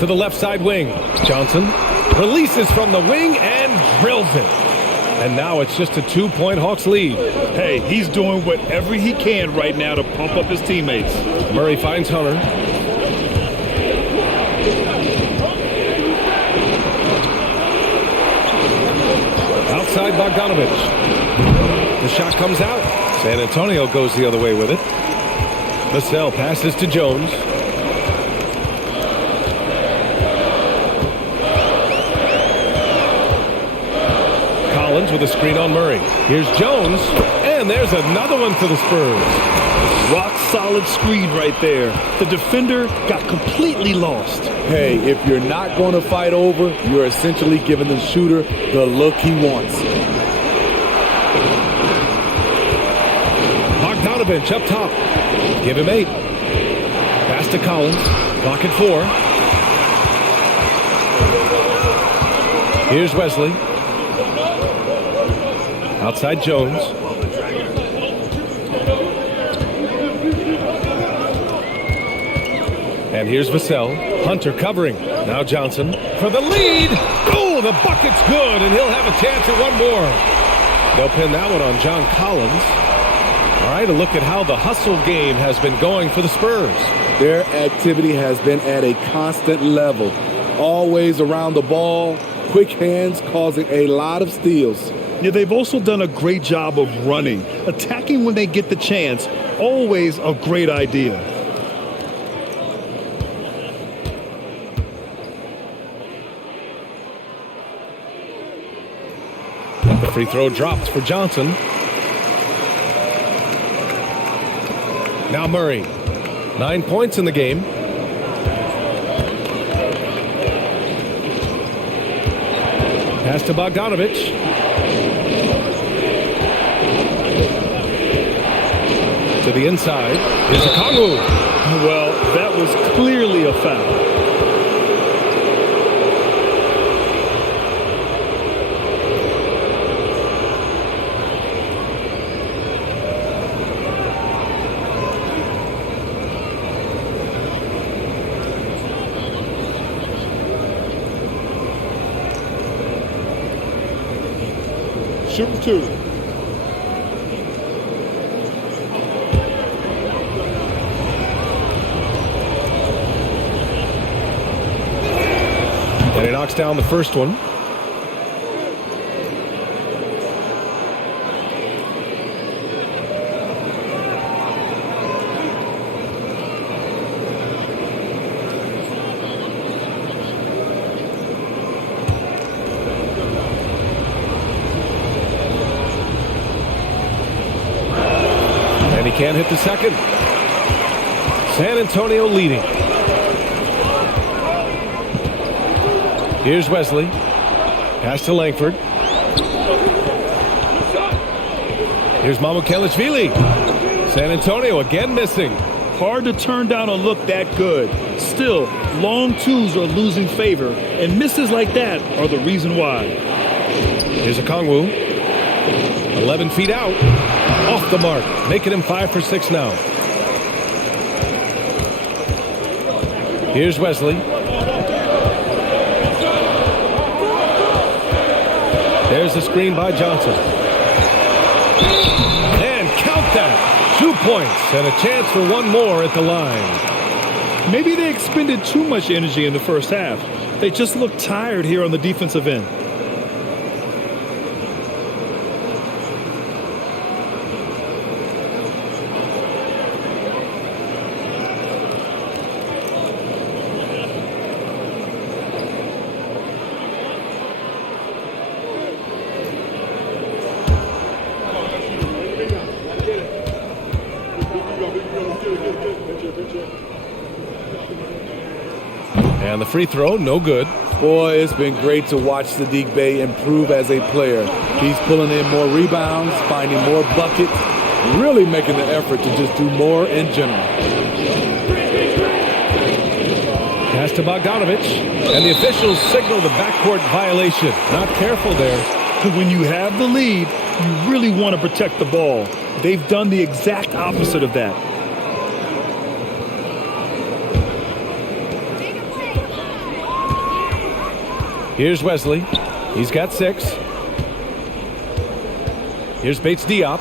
To the left side wing. Johnson releases from the wing and drills it. And now it's just a 2-point Hawks lead. Hey, he's doing whatever he can right now to pump up his teammates. Murray finds Hunter. Outside Bogdanovich. The shot comes out. San Antonio goes the other way with it. Vassell passes to Jones. Collins with a screen on Murray. Here's Jones. And there's another one for the Spurs. Rock solid screen right there. The defender got completely lost. Hey, if you're not going to fight over, you're essentially giving the shooter the look he wants. Bogdanovich up top. Give him 8. Pass to Collins. Clock at 4. Here's Wesley. Outside Jones. And here's Vassell. Hunter covering. Now Johnson for the lead. Oh, the bucket's good, and he'll have a chance at one more. They'll pin that one on John Collins. All right, a look at how the hustle game has been going for the Spurs. Their activity has been at a constant level. Always around the ball. Quick hands causing a lot of steals. Yeah, they've also done a great job of running. Attacking when they get the chance. Always a great idea. The free throw dropped for Johnson. Now Murray. 9 points in the game. Pass to Bogdanovich. To the inside. Here's Okongwu. Well, that was clearly a foul. Shooting 2. And he knocks down the first one. And he can't hit the second. San Antonio leading. Here's Wesley. Pass to Langford. Here's Mamukelashvili. San Antonio again missing. Hard to turn down a look that good. Still, long twos are losing favor, and misses like that are the reason why. Here's Okongwu. 11 feet out. Off the mark. Making him 5 for 6 now. Here's Wesley. There's the screen by Johnson. And count that. 2 points and a chance for one more at the line. Maybe they expended too much energy in the first half. They just look tired here on the defensive end. And the free throw, no good. Boy, it's been great to watch Saddiq Bey improve as a player. He's pulling in more rebounds, finding more buckets, really making the effort to just do more in general. Pass Pass to Bogdanovich. And the officials signal the backcourt violation. Not careful there. When you have the lead, you really want to protect the ball. They've done the exact opposite of that. Here's Wesley. He's got 6. Here's Bates Diop.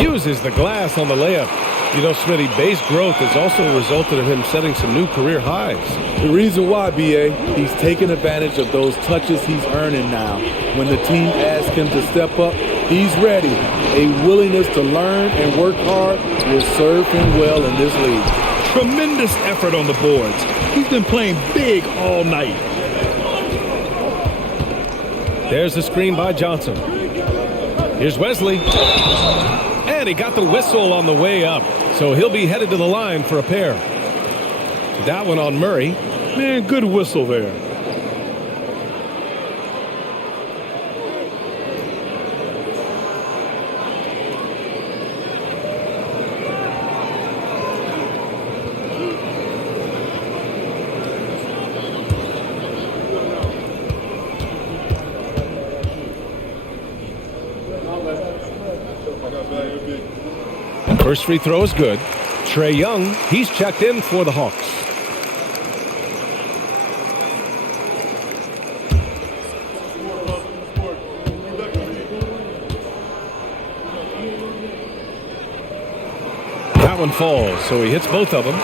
Uses the glass on the layup. You know, Smitty, base growth has also resulted in him setting some new career highs. The reason why, B.A., he's taking advantage of those touches he's earning now. When the team asks him to step up, he's ready. A willingness to learn and work hard will serve him well in this league. Tremendous effort on the boards. He's been playing big all night. There's the screen by Johnson. Here's Wesley. And he got the whistle on the way up. So he'll be headed to the line for a pair. That one on Murray. Man, good whistle there. First free throw is good. Trae Young, he's checked in for the Hawks. That one falls, so he hits both of them.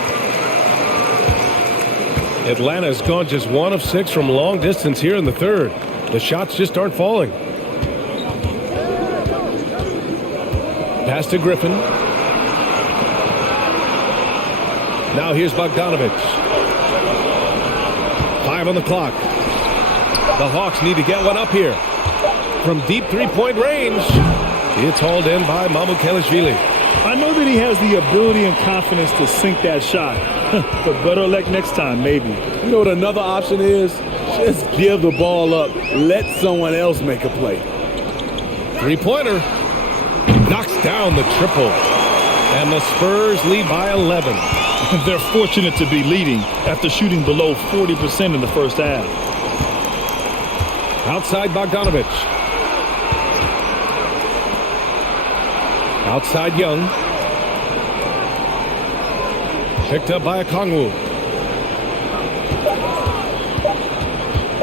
Atlanta's gone just 1 of 6 from long distance here in the third. The shots just aren't falling. Pass to Griffin. Now here's Bogdanovich. 5 on the clock. The Hawks need to get one up here. From deep three-point range, it's hauled in by Mamukelashvili. I know that he has the ability and confidence to sink that shot. But better luck next time, maybe. You know what another option is? Just give the ball up. Let someone else make a play. Three-pointer. Knocks down the triple. And the Spurs lead by 11. They're fortunate to be leading after shooting below 40% in the first half. Outside Bogdanovich. Outside Young. Picked up by Okongwu.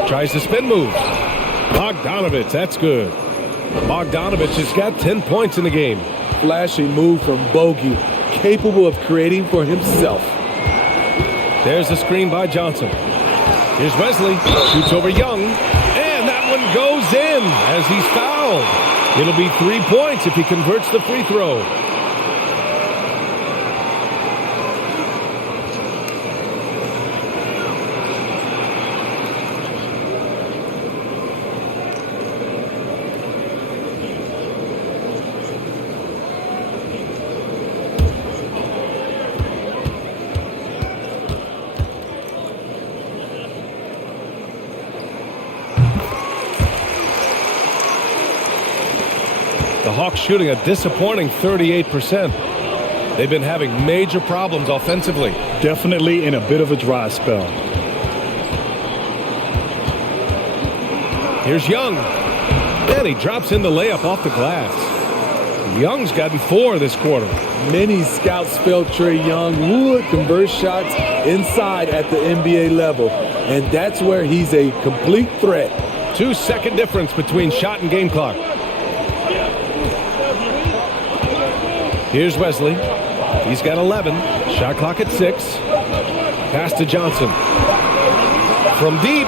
Tries to spin move. Bogdanovich, that's good. Bogdanovich has got 10 points in the game. Flashing move from Bogey, capable of creating for himself. There's the screen by Johnson. Here's Wesley. Shoots over Young. And that one goes in as he's fouled. It'll be 3 points if he converts the free throw. The Hawks shooting a disappointing 38%. They've been having major problems offensively. Definitely in a bit of a dry spell. Here's Young. And he drops in the layup off the glass. Young's gotten 4 this quarter. Many scouts felt Trae Young would convert shots inside at the NBA level. And that's where he's a complete threat. 2-second difference between shot and game clock. Here's Wesley. He's got 11. Shot clock at 6. Pass to Johnson. From deep.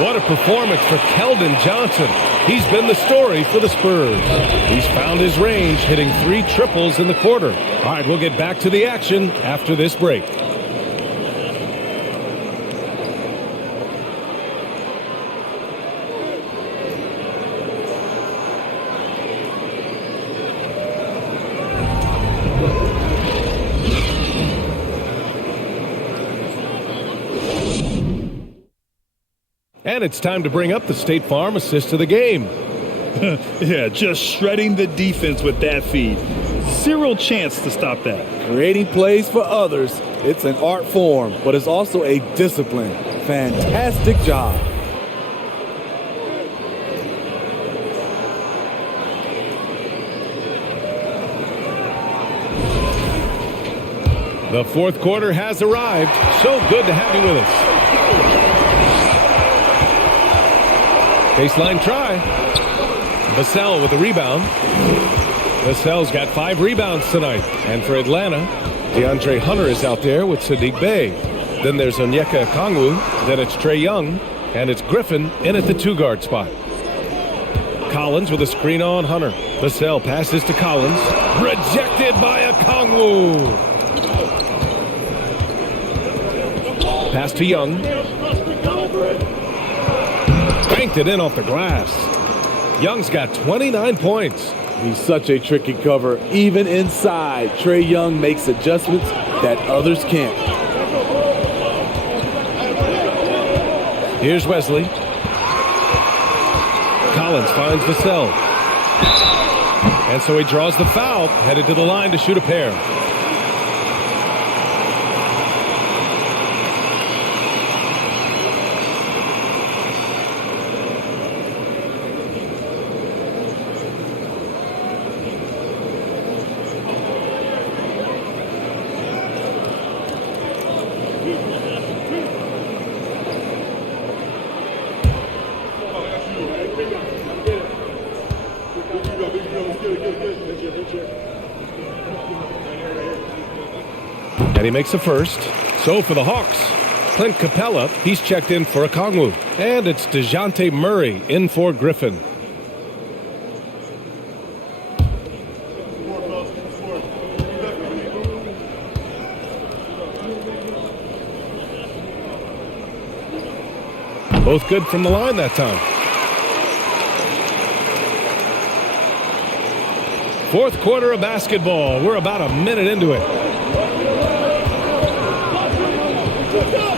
What a performance for Keldon Johnson. He's been the story for the Spurs. He's found his range, hitting 3 triples in the quarter. All right, we'll get back to the action after this break. And it's time to bring up the State Farm assist of the game. Yeah, just shredding the defense with that feed. Zero chance to stop that. Creating plays for others It's an art form, but it's also a discipline. Fantastic job. The fourth quarter has arrived. So good to have you with us. Baseline try. Vassell with the rebound. Vassell's got 5 rebounds tonight. And for Atlanta, DeAndre Hunter is out there with Sadiq Bey. Then there's Onyeka Okongwu. Then it's Trae Young. And it's Griffin in at the 2-guard spot. Collins with a screen on Hunter. Vassell passes to Collins. Rejected by Okongwu. Pass to Young. Banked it in off the glass. Young's got 29 points. He's such a tricky cover. Even inside, Trae Young makes adjustments that others can't. Here's Wesley. Collins finds Vassell. And so he draws the foul, headed to the line to shoot a pair. And he makes the first. So for the Hawks, Clint Capella, he's checked in for Okongwu. And it's DeJounte Murray in for Griffin. Both good from the line that time. Fourth quarter of basketball. We're about a minute into it.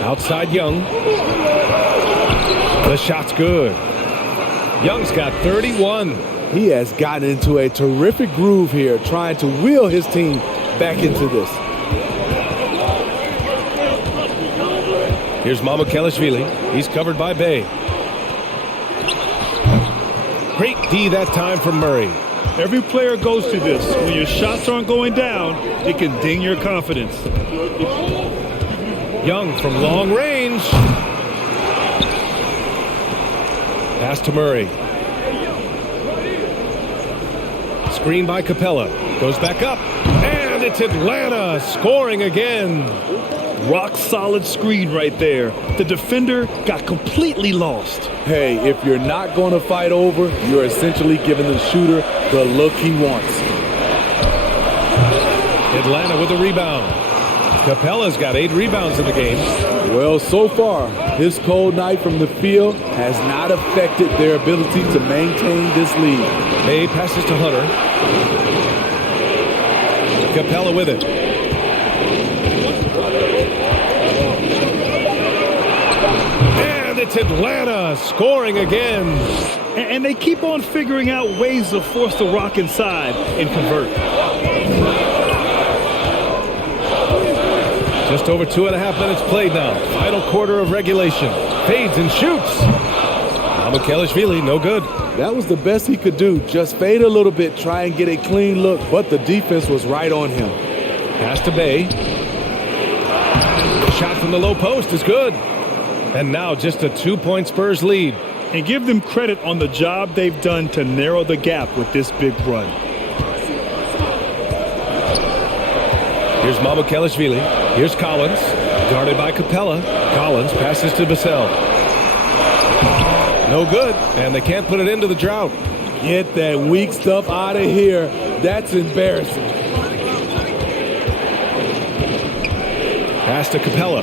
Outside Young. The shot's good. Young's got 31. He has gotten into a terrific groove here, trying to wheel his team back into this. Here's Mamukelashvili. He's covered by Bey. Great D that time from Murray. Every player goes through this. When your shots aren't going down, it can ding your confidence. Young from long range. Pass to Murray. Screen by Capella. Goes back up. And it's Atlanta scoring again. Rock solid screen right there. The defender got completely lost. Hey, if you're not going to fight over, you're essentially giving the shooter the look he wants. Atlanta with the rebound. Capella's got 8 rebounds in the game. Well, so far, his cold night from the field has not affected their ability to maintain this lead. Bey passes to Hunter. Capella with it. And it's Atlanta scoring again. And they keep on figuring out ways to force the rock inside and convert. Just over 2.5 minutes played now. Final quarter of regulation. Fades and shoots. Mamukelashvili, no good. That was the best he could do. Just fade a little bit, try and get a clean look, but the defense was right on him. Pass to Bey. Shot from the low post is good. And now just a 2-point Spurs lead. And give them credit on the job they've done to narrow the gap with this big run. Here's Mamukelashvili. Here's Collins. Guarded by Capella. Collins passes to Vassell. No good. And they can't put it into the drought. Get that weak stuff out of here. That's embarrassing. Pass to Capella.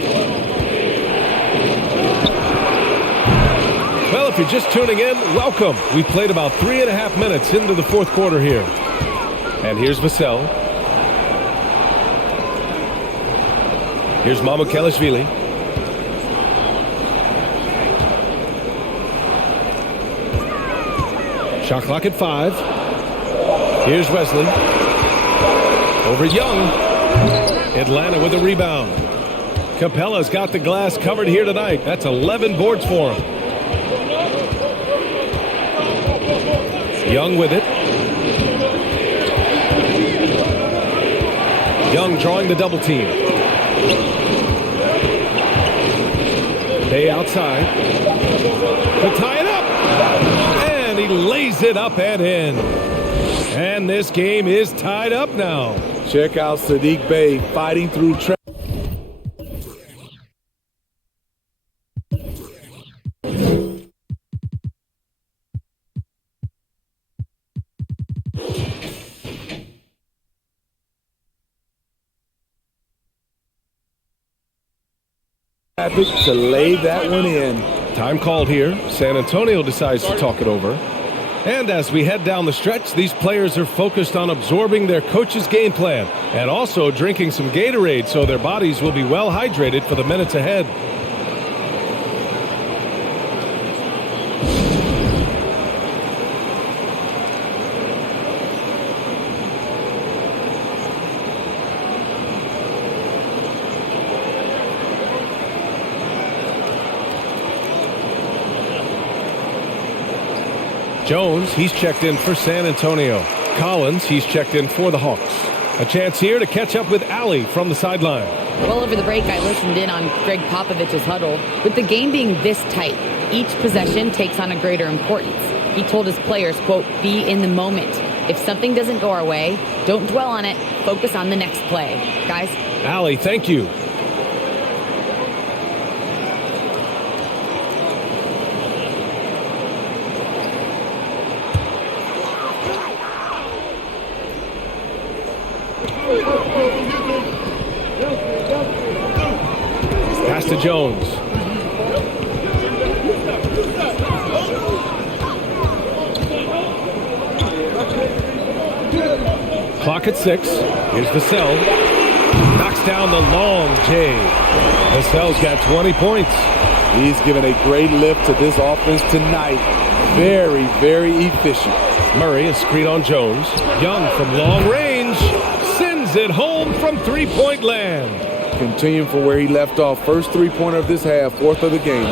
Well, if you're just tuning in, welcome. We've played about 3.5 minutes into the fourth quarter here. And here's Vassell. Here's Mamukelashvili. Shot clock at 5. Here's Wesley. Over Young. Atlanta with a rebound. Capella's got the glass covered here tonight. That's 11 boards for him. Young with it. Young drawing the double team. Day outside. To tie it up. And he lays it up and in. And this game is tied up now. Check out Sadiq Bey fighting through traffic. To lay that one in. Time called here. San Antonio decides to talk it over. And as we head down the stretch, these players are focused on absorbing their coach's game plan and also drinking some Gatorade so their bodies will be well hydrated for the minutes ahead. Jones, he's checked in for San Antonio. Collins, he's checked in for the Hawks. A chance here to catch up with Allie from the sideline. Well, over the break, I listened in on Greg Popovich's huddle. With the game being this tight, each possession takes on a greater importance. He told his players, quote, be in the moment. If something doesn't go our way, don't dwell on it. Focus on the next play. Guys? Allie, thank you. Pass to Jones. Clock at 6. Here's Vassell. Knocks down the long J. Vassell's got 20 points. He's given a great lift to this offense tonight. Very, very efficient. Murray, a screen on Jones. Young from long range. Sends it home from three-point land. Continuing from where he left off. First three-pointer of this half, fourth of the game.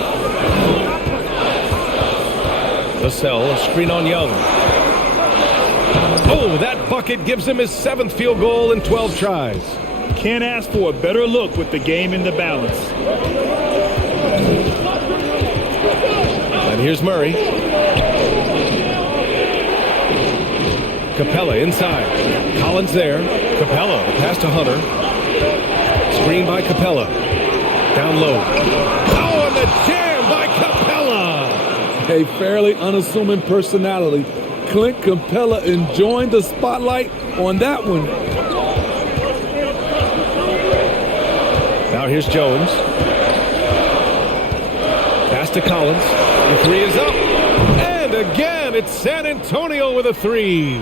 Vassell, a screen on Young. Oh, that bucket gives him his 7th field goal in 12 tries. Can't ask for a better look with the game in the balance. And here's Murray. Capella inside. Collins there. Capella, a pass to Hunter. Screen by Capella. Down low. Oh, and the jam by Capella! A fairly unassuming personality. Clint Capella enjoying the spotlight on that one. Now here's Jones. Pass to Collins. The three is up. And again, it's San Antonio with a three.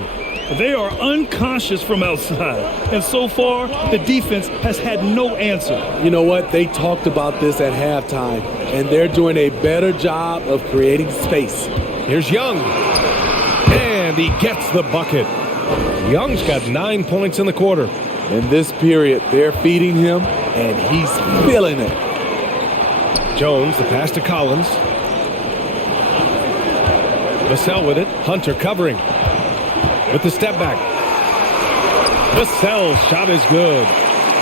They are unconscious from outside, and so far, the defense has had no answer. You know what? They talked about this at halftime, and they're doing a better job of creating space. Here's Young, and he gets the bucket. Young's got 9 points in the quarter. In this period, they're feeding him, and he's feeling it. Jones, the pass to Collins. Vassell with it. Hunter covering. With the step back. Vassell's shot is good.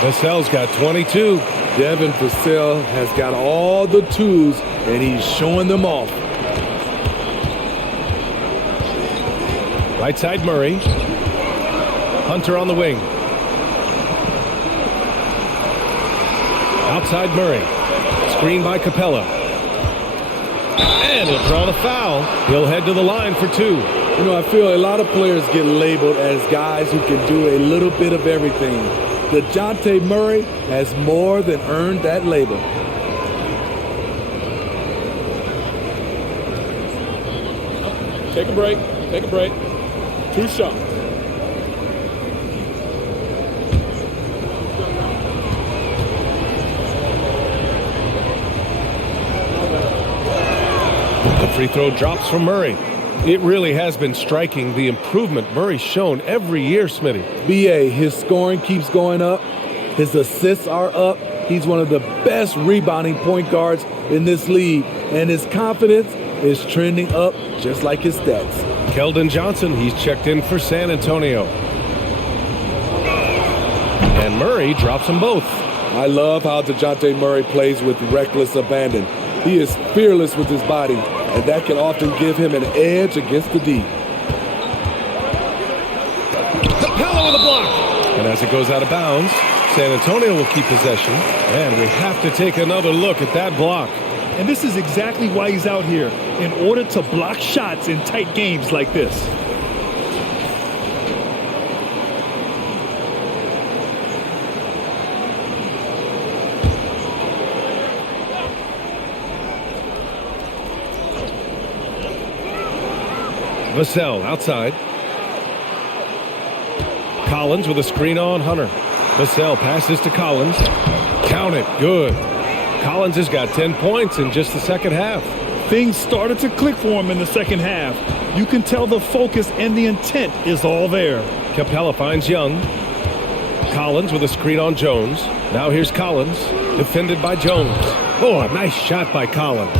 Vassell's got 22. Devin Vassell has got all the tools, and he's showing them off. Right side Murray. Hunter on the wing. Outside Murray. Screen by Capella. And he'll draw the foul. He'll head to the line for 2. You know, I feel a lot of players get labeled as guys who can do a little bit of everything. DeJounte Murray has more than earned that label. Take a break. Take a break. 2 shots. The free throw drops from Murray. It really has been striking the improvement Murray's shown every year, Smitty. BA, his scoring keeps going up. His assists are up. He's one of the best rebounding point guards in this league, and his confidence is trending up just like his stats. Keldon Johnson, he's checked in for San Antonio. And Murray drops them both. I love how DeJounte Murray plays with reckless abandon. He is fearless with his body, and that can often give him an edge against the D. Capella with a block. And as it goes out of bounds, San Antonio will keep possession. And we have to take another look at that block. And this is exactly why he's out here, in order to block shots in tight games like this. Vassell outside. Collins with a screen on Hunter. Vassell passes to Collins. Count it. Good. Collins has got 10 points in just the second half. Things started to click for him in the second half. You can tell the focus and the intent is all there. Capella finds Young. Collins with a screen on Jones. Now here's Collins, defended by Jones. Oh, a nice shot by Collins.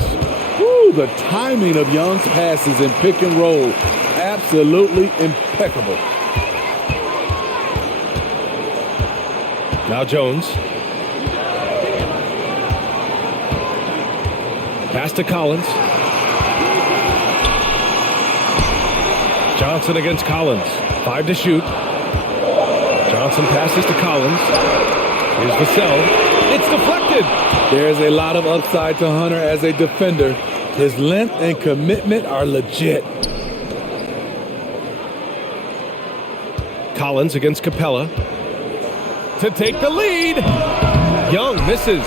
Woo, the timing of Young's passes in pick and roll, absolutely impeccable. Now Jones. Pass to Collins. Johnson against Collins. 5 to shoot. Johnson passes to Collins. Here's Vassell. It's deflected. There's a lot of upside to Hunter as a defender. His length and commitment are legit. Collins against Capella. To take the lead. Young misses.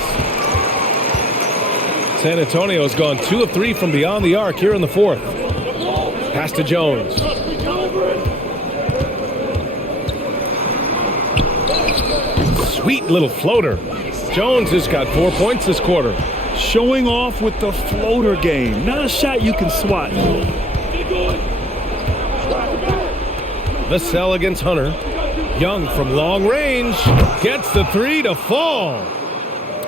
San Antonio has gone 2 of 3 from beyond the arc here in the fourth. Pass to Jones. Sweet little floater. Jones has got 4 points this quarter. Showing off with the floater game. Not a shot you can swat. Vassell against Hunter. Young from long range gets the 3 to fall.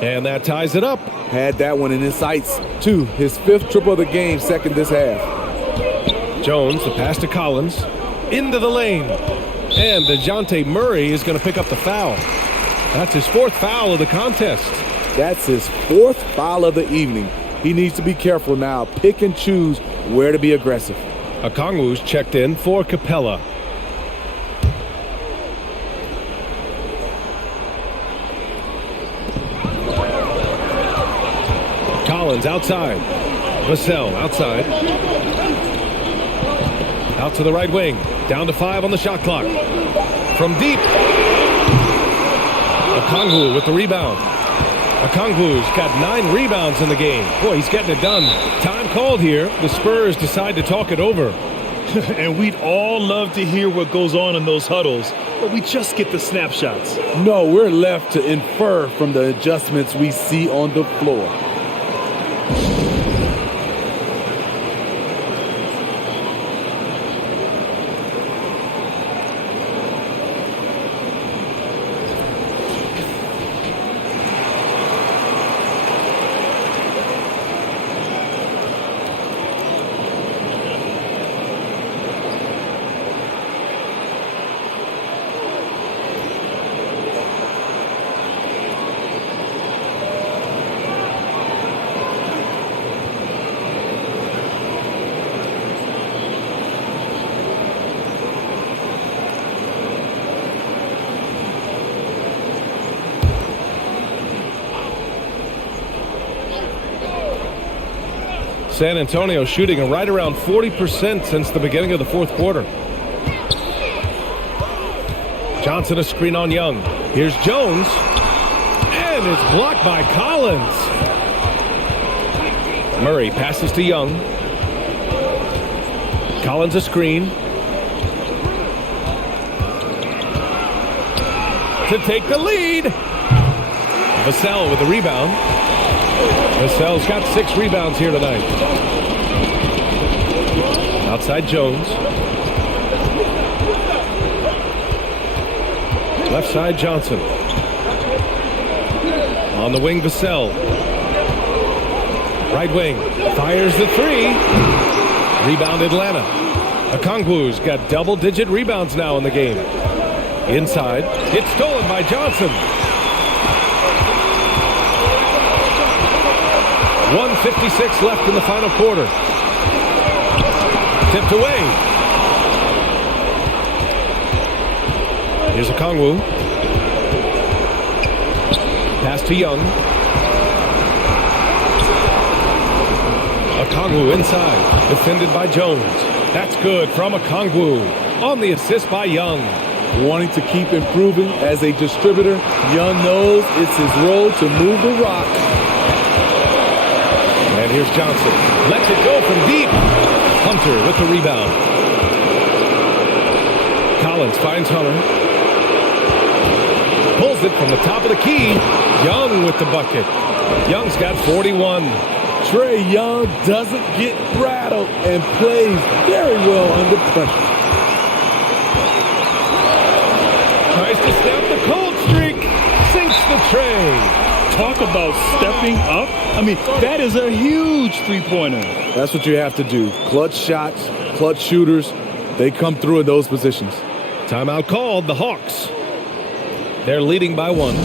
And that ties it up. Had that one in his sights, too. His 5th triple of the game, second this half. Jones, the pass to Collins. Into the lane. And DeJounte Murray is going to pick up the foul. That's his 4th foul of the contest. That's his 4th foul of the evening. He needs to be careful now. Pick and choose where to be aggressive. Okongwu's checked in for Capella. Collins outside. Vassell outside. Out to the right wing. Down to 5 on the shot clock. From deep. Okongwu with the rebound. Okongwu's got 9 rebounds in the game. Boy, he's getting it done. Time called here. The Spurs decide to talk it over. And we'd all love to hear what goes on in those huddles, but we just get the snapshots. No, we're left to infer from the adjustments we see on the floor. San Antonio shooting right around 40% since the beginning of the fourth quarter. Johnson a screen on Young. Here's Jones. And it's blocked by Collins. Murray passes to Young. Collins a screen. To take the lead. Vassell with the rebound. Vassell's got 6 rebounds here tonight. Outside Jones. Left side Johnson. On the wing, Vassell. Right wing. Fires the three. Rebound Atlanta. Okongwu's got double-digit rebounds now in the game. Inside. It's stolen by Johnson. 1:56 left in the final quarter. Tipped away. Here's Okongwu. Pass to Young. Okongwu inside. Defended by Jones. That's good from Okongwu. On the assist by Young. Wanting to keep improving as a distributor, Young knows it's his role to move the rock. And here's Johnson. Lets it go from deep. Hunter with the rebound. Collins finds Hunter. Pulls it from the top of the key. Young with the bucket. Young's got 41. Trae Young doesn't get rattled and plays very well under pressure. Tries to snap the cold streak. Sinks the tray. Talk about stepping up. I mean, that is a huge three-pointer. That's what you have to do. Clutch shots, clutch shooters, they come through in those positions. Timeout called, the Hawks. They're leading by 1.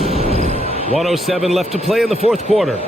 1:07 left to play in the fourth quarter.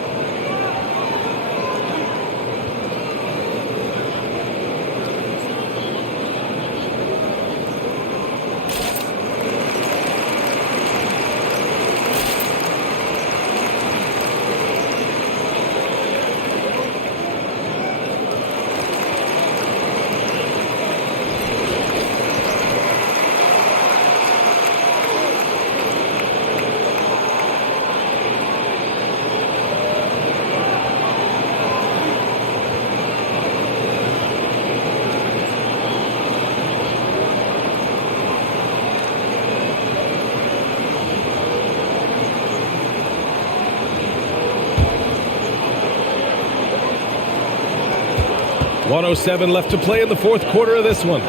.107 left to play in the fourth quarter of this one.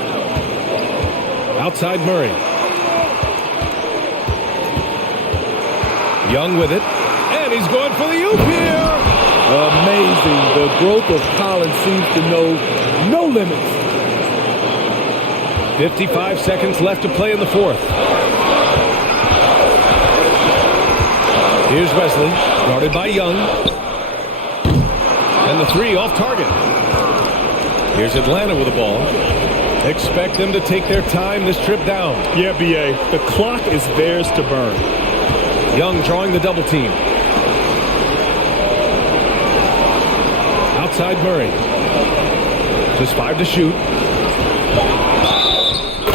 Outside Murray. Young with it. And he's going for the oop here. Amazing. The growth of Collins seems to know no limits. 55 seconds left to play in the fourth. Here's Wesley. Guarded by Young. And the three off target. Here's Atlanta with the ball. Expect them to take their time this trip down. Yeah, B.A. The clock is theirs to burn. Young drawing the double team. Outside Murray. Just 5 to shoot.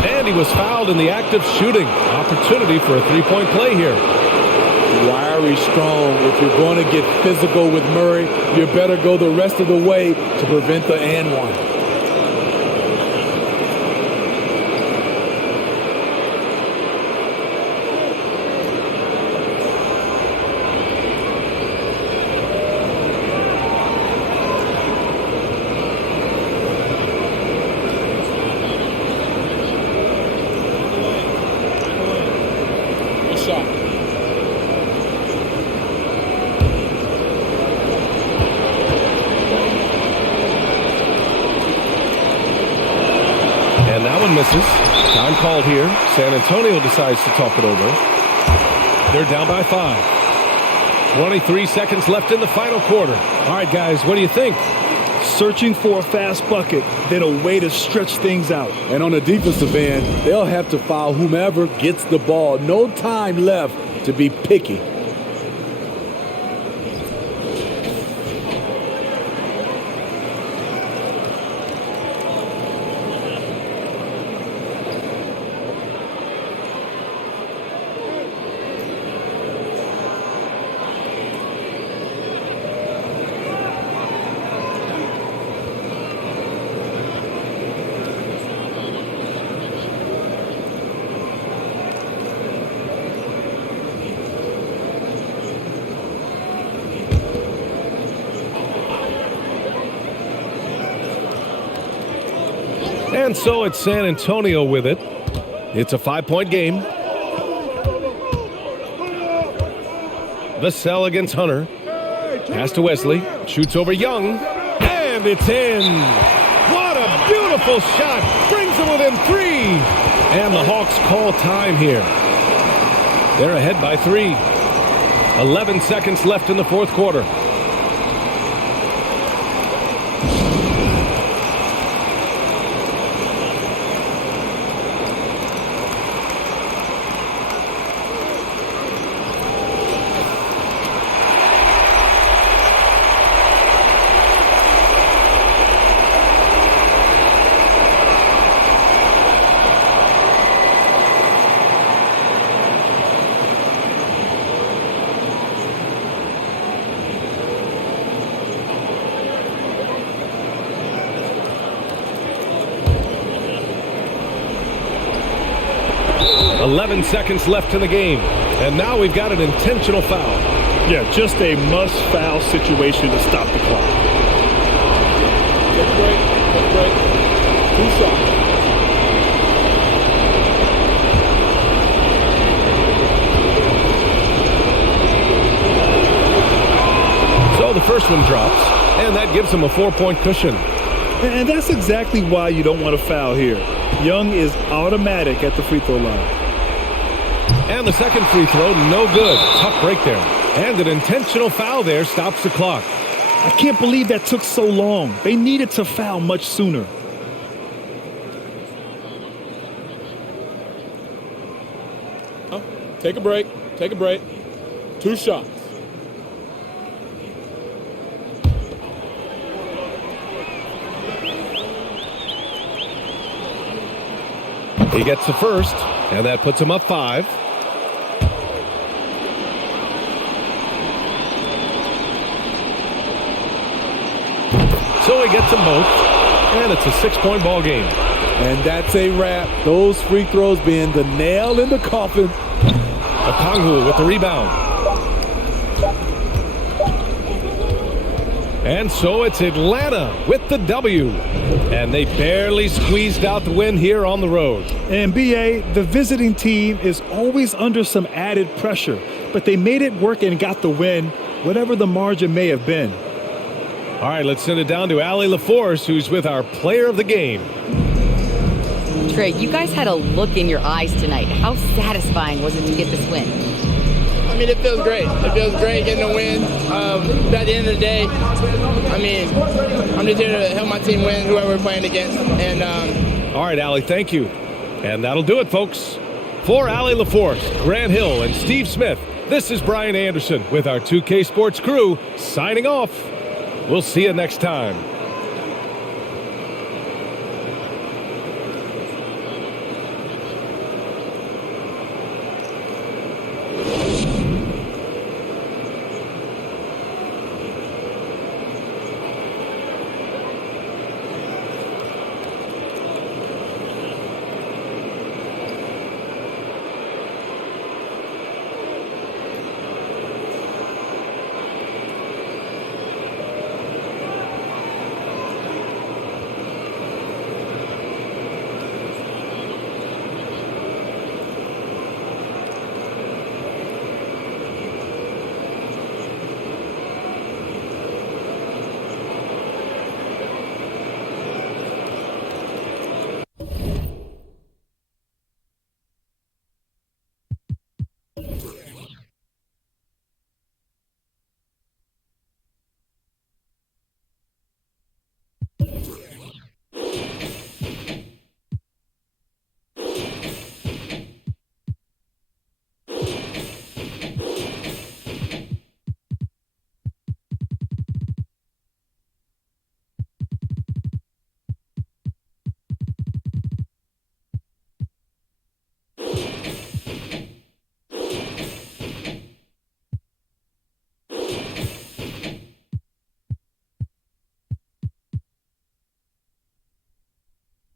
And he was fouled in the act of shooting. Opportunity for a three-point play here. Wiry strong. If you're going to get physical with Murray, you better go the rest of the way to prevent the and one. Misses. Time called here. San Antonio decides to talk it over. They're down by 5. 23 seconds left in the final quarter. All right, guys, what do you think? Searching for a fast bucket, then a way to stretch things out. And on the defensive end, they'll have to foul whomever gets the ball. No time left to be picky. And so it's San Antonio with it. It's a 5-point game. Vassell against Hunter. Pass to Wesley. Shoots over Young. And it's in. What a beautiful shot. Brings them within 3. And the Hawks call time here. They're ahead by 3. 11 seconds left in the fourth quarter. Seconds left in the game, and now we've got an intentional foul. Yeah, just a must-foul situation to stop the clock. Take a break. Take a break. 2 shots. So the first one drops, and that gives him a 4-point cushion. And that's exactly why you don't want to foul here. Young is automatic at the free throw line. And the second free throw, no good. Tough break there. And an intentional foul there stops the clock. I can't believe that took so long. They needed to foul much sooner. Take a break. Take a break. 2 shots. He gets the first, and that puts him up 5. So he gets them both, and it's a 6-point ball game. And that's a wrap. Those free throws being the nail in the coffin. Okongwu with the rebound. And so it's Atlanta with the W. And they barely squeezed out the win here on the road. And B.A., the visiting team is always under some added pressure, but they made it work and got the win, whatever the margin may have been. All right, let's send it down to Allie LaForce, who's with our player of the game. Trey, you guys had a look in your eyes tonight. How satisfying was it to get this win? I mean, it feels great. It feels great getting a win. But at the end of the day, I mean, I'm just here to help my team win, whoever we're playing against. And all right, Allie, thank you. And that'll do it, folks. For Allie LaForce, Grant Hill, and Steve Smith, this is Brian Anderson with our 2K Sports crew signing off. We'll see you next time.